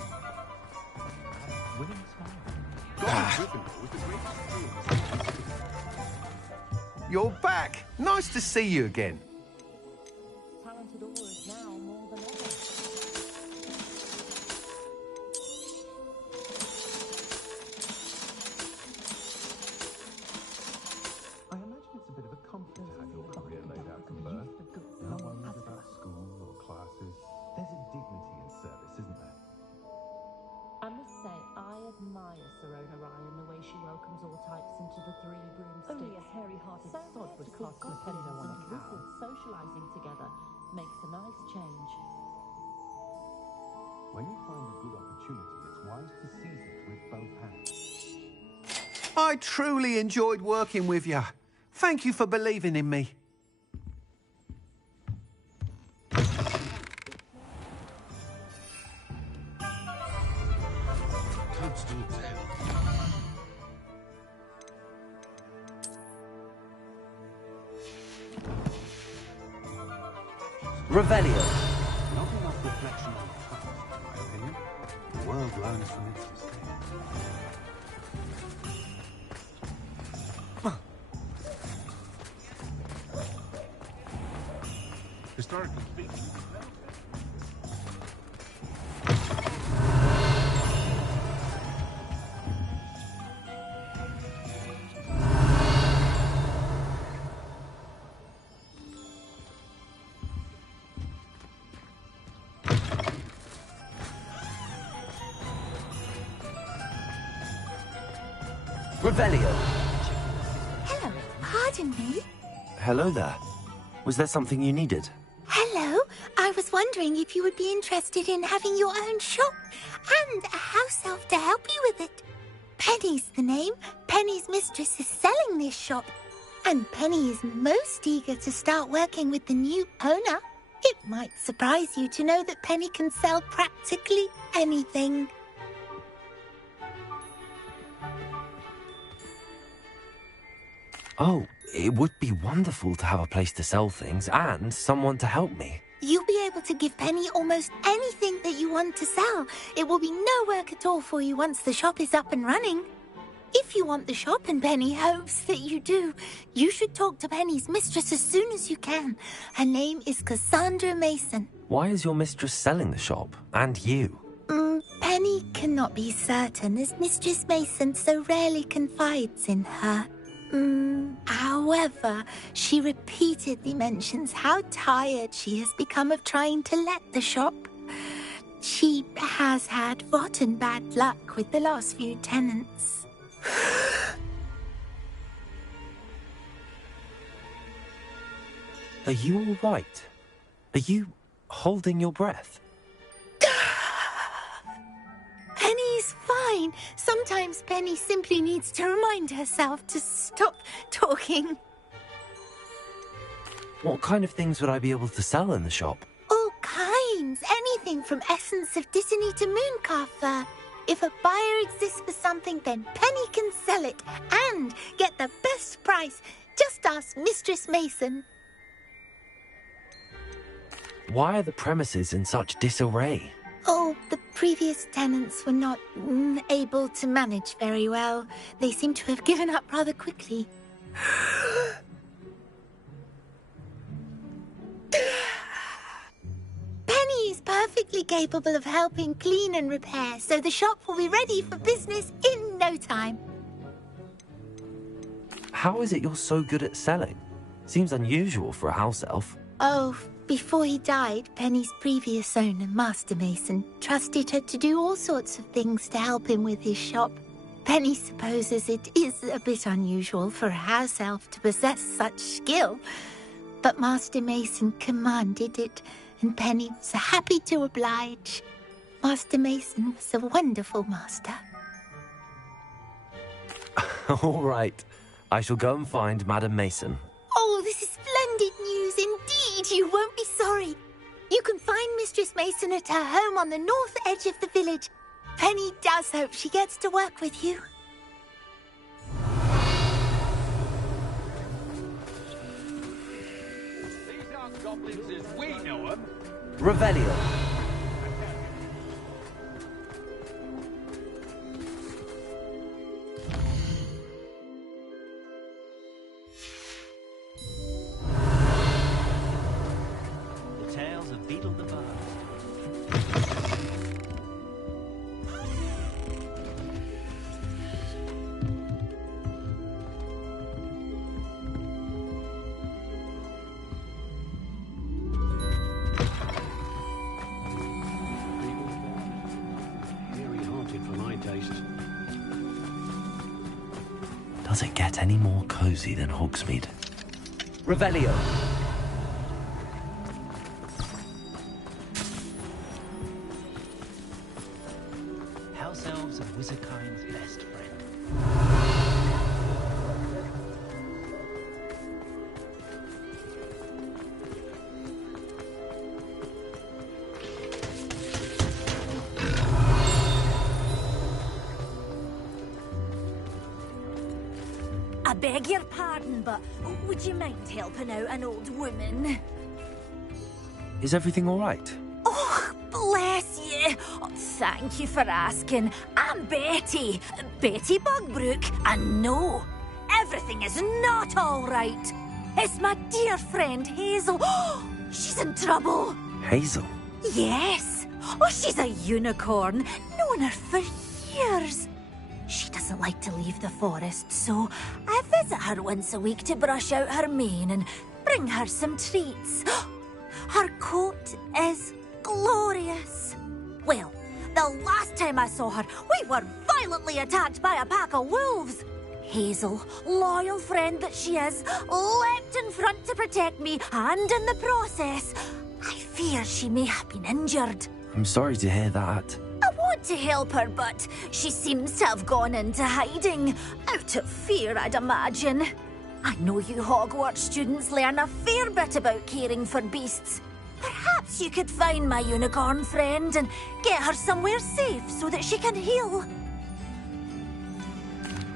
You're back! Nice to see you again. Socializing together makes a nice change. When you find a good opportunity, it's wise to seize it with both hands. I truly enjoyed working with you. Thank you for believing in me. Revelio. Not enough reflection on the past, in my opinion. The world learns from its mistakes. Historically speaking, Revelio. Hello, pardon me. Hello there. Was there something you needed? Hello, I was wondering if you would be interested in having your own shop and a house elf to help you with it. Penny's the name. Penny's mistress is selling this shop, and Penny is most eager to start working with the new owner. It might surprise you to know that Penny can sell practically anything. Oh, it would be wonderful to have a place to sell things and someone to help me. You'll be able to give Penny almost anything that you want to sell. It will be no work at all for you once the shop is up and running. If you want the shop, and Penny hopes that you do, you should talk to Penny's mistress as soon as you can. Her name is Cassandra Mason. Why is your mistress selling the shop? And you? Penny cannot be certain, as Mistress Mason so rarely confides in her. However, she repeatedly mentions how tired she has become of trying to let the shop. She has had rotten bad luck with the last few tenants. Are you all right? Are you holding your breath? Penny's fine. Sometimes Penny simply needs to remind herself to stop talking. What kind of things would I be able to sell in the shop? All kinds. Anything from essence of Disney to Mooncalf fur. If a buyer exists for something, then Penny can sell it and get the best price. Just ask Mistress Mason. Why are the premises in such disarray? Oh, the previous tenants were not able to manage very well. They seem to have given up rather quickly. perfectly capable of helping clean and repair, so the shop will be ready for business in no time. How is it you're so good at selling? Seems unusual for a house elf. Oh, before he died, Penny's previous owner, Master Mason, trusted her to do all sorts of things to help him with his shop. Penny supposes it is a bit unusual for a house elf to possess such skill, but Master Mason commanded it, and Penny was happy to oblige. Master Mason was a wonderful master. All right. I shall go and find Madam Mason. Oh, this is splendid news indeed. You won't be sorry. You can find Mistress Mason at her home on the north edge of the village. Penny does hope she gets to work with you. These aren't goblins as we know them. Revelio. The tales of Beetle the Bard. Hairy-hearted for my taste. Does it get any more cozy than Hogsmeade? Revelio. House elves and Wizardkind's best friend. I beg your pardon, but would you mind helping out an old woman? Is everything all right? Oh, bless you. Oh, thank you for asking. I'm Betty. Betty Bugbrook. And no, everything is not all right. It's my dear friend Hazel. Oh, she's in trouble. Hazel? Yes. Oh, she's a unicorn. Known her for years. She doesn't like to leave the forest, so I visit her once a week to brush out her mane and bring her some treats. Her coat is glorious. Well, the last time I saw her, we were violently attacked by a pack of wolves. Hazel, loyal friend that she is, leapt in front to protect me, and in the process, I fear she may have been injured. I'm sorry to hear that. I want to help her, but she seems to have gone into hiding. Out of fear, I'd imagine. I know you Hogwarts students learn a fair bit about caring for beasts. Perhaps you could find my unicorn friend and get her somewhere safe so that she can heal.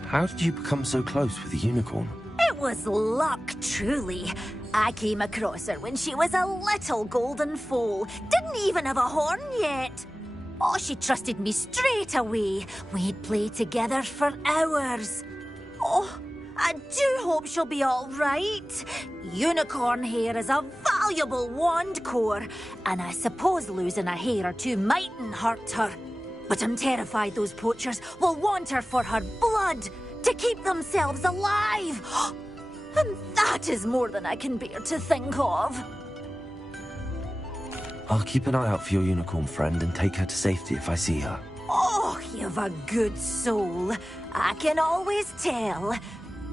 How did you become so close with the unicorn? It was luck, truly. I came across her when she was a little golden foal. Didn't even have a horn yet. Oh, she trusted me straight away. We'd play together for hours. Oh, I do hope she'll be all right. Unicorn hair is a valuable wand core, and I suppose losing a hair or two mightn't hurt her. But I'm terrified those poachers will want her for her blood, to keep themselves alive. And that is more than I can bear to think of. I'll keep an eye out for your unicorn friend and take her to safety if I see her. Oh, you've a good soul. I can always tell.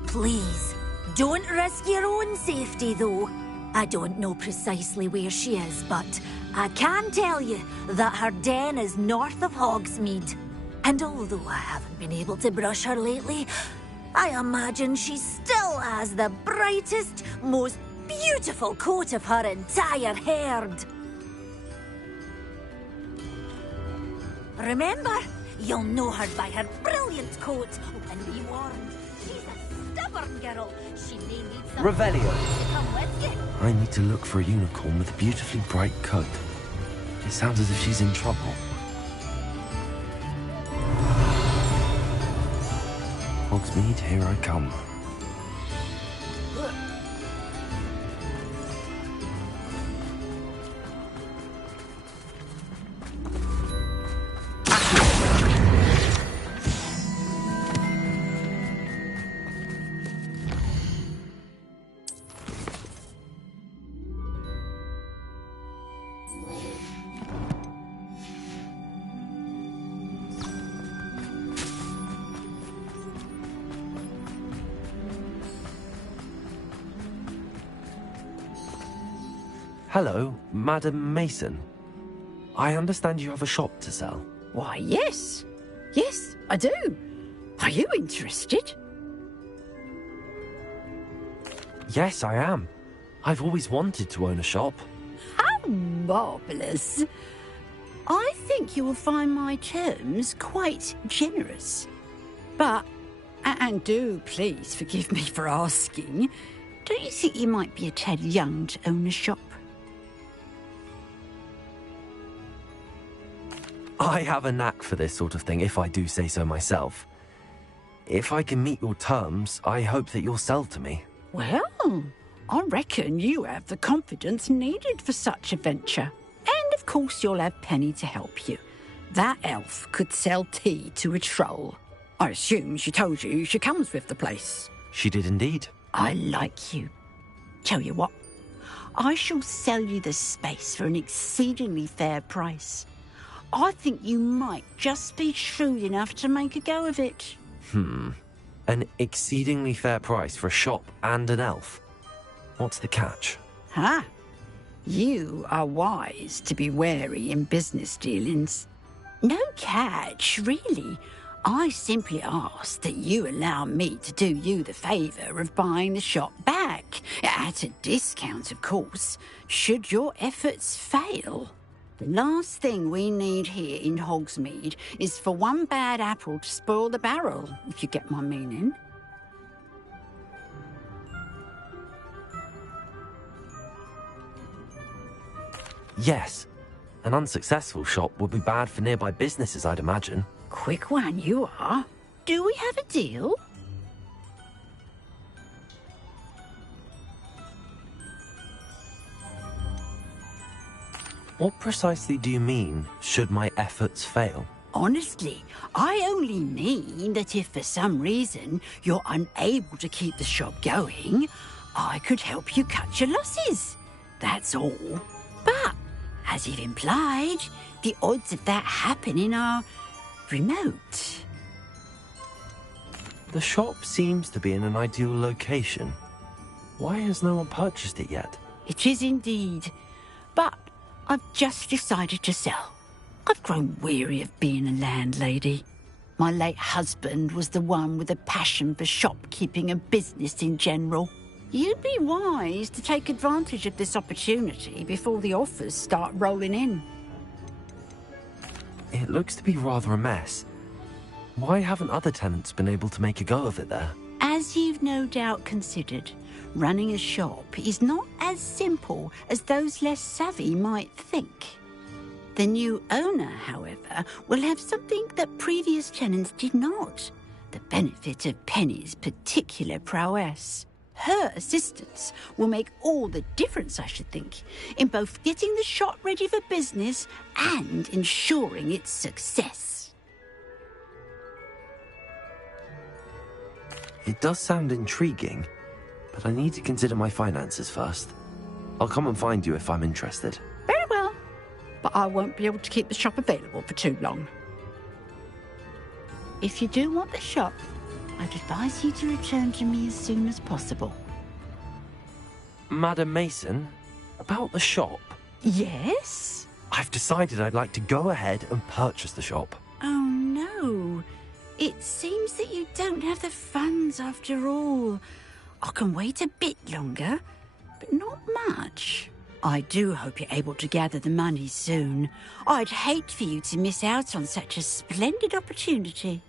Please, don't risk your own safety, though. I don't know precisely where she is, but I can tell you that her den is north of Hogsmeade. And although I haven't been able to brush her lately, I imagine she still has the brightest, most beautiful coat of her entire herd. Remember, you'll know her by her brilliant coat. And be warned, she's a stubborn girl. She may need some Revelio. to come with you. I need to look for a unicorn with a beautifully bright coat. It sounds as if she's in trouble. Hogsmeade, here I come. Hello, Madam Mason. I understand you have a shop to sell. Why, yes. Yes, I do. Are you interested? Yes, I am. I've always wanted to own a shop. How marvellous. I think you will find my terms quite generous. But, and do please forgive me for asking, don't you think you might be a tad young to own a shop? I have a knack for this sort of thing, if I do say so myself. If I can meet your terms, I hope that you'll sell to me. Well, I reckon you have the confidence needed for such a venture. And of course you'll have Penny to help you. That elf could sell tea to a troll. I assume she told you she comes with the place. She did indeed. I like you. Tell you what, I shall sell you the space for an exceedingly fair price. I think you might just be shrewd enough to make a go of it. An exceedingly fair price for a shop and an elf. What's the catch? Huh? You are wise to be wary in business dealings. No catch, really. I simply ask that you allow me to do you the favour of buying the shop back, at a discount, of course, should your efforts fail. The last thing we need here in Hogsmeade is for one bad apple to spoil the barrel, if you get my meaning. Yes. An unsuccessful shop would be bad for nearby businesses, I'd imagine. Quick one you are. Do we have a deal? What precisely do you mean, should my efforts fail? Honestly, I only mean that if for some reason you're unable to keep the shop going, I could help you cut your losses. That's all. But, as you've implied, the odds of that happening are remote. The shop seems to be in an ideal location. Why has no one purchased it yet? It is indeed. But I've just decided to sell. I've grown weary of being a landlady. My late husband was the one with a passion for shopkeeping and business in general. You'd be wise to take advantage of this opportunity before the offers start rolling in. It looks to be rather a mess. Why haven't other tenants been able to make a go of it there? As you've no doubt considered, running a shop is not as simple as those less savvy might think. The new owner, however, will have something that previous tenants did not. The benefit of Penny's particular prowess. Her assistance will make all the difference, I should think, in both getting the shop ready for business and ensuring its success. It does sound intriguing, but I need to consider my finances first. I'll come and find you if I'm interested. Very well, but I won't be able to keep the shop available for too long. If you do want the shop, I'd advise you to return to me as soon as possible. Madam Mason, about the shop? Yes? I've decided I'd like to go ahead and purchase the shop. Oh, no. It seems that you don't have the funds after all. I can wait a bit longer, but not much. I do hope you're able to gather the money soon. I'd hate for you to miss out on such a splendid opportunity.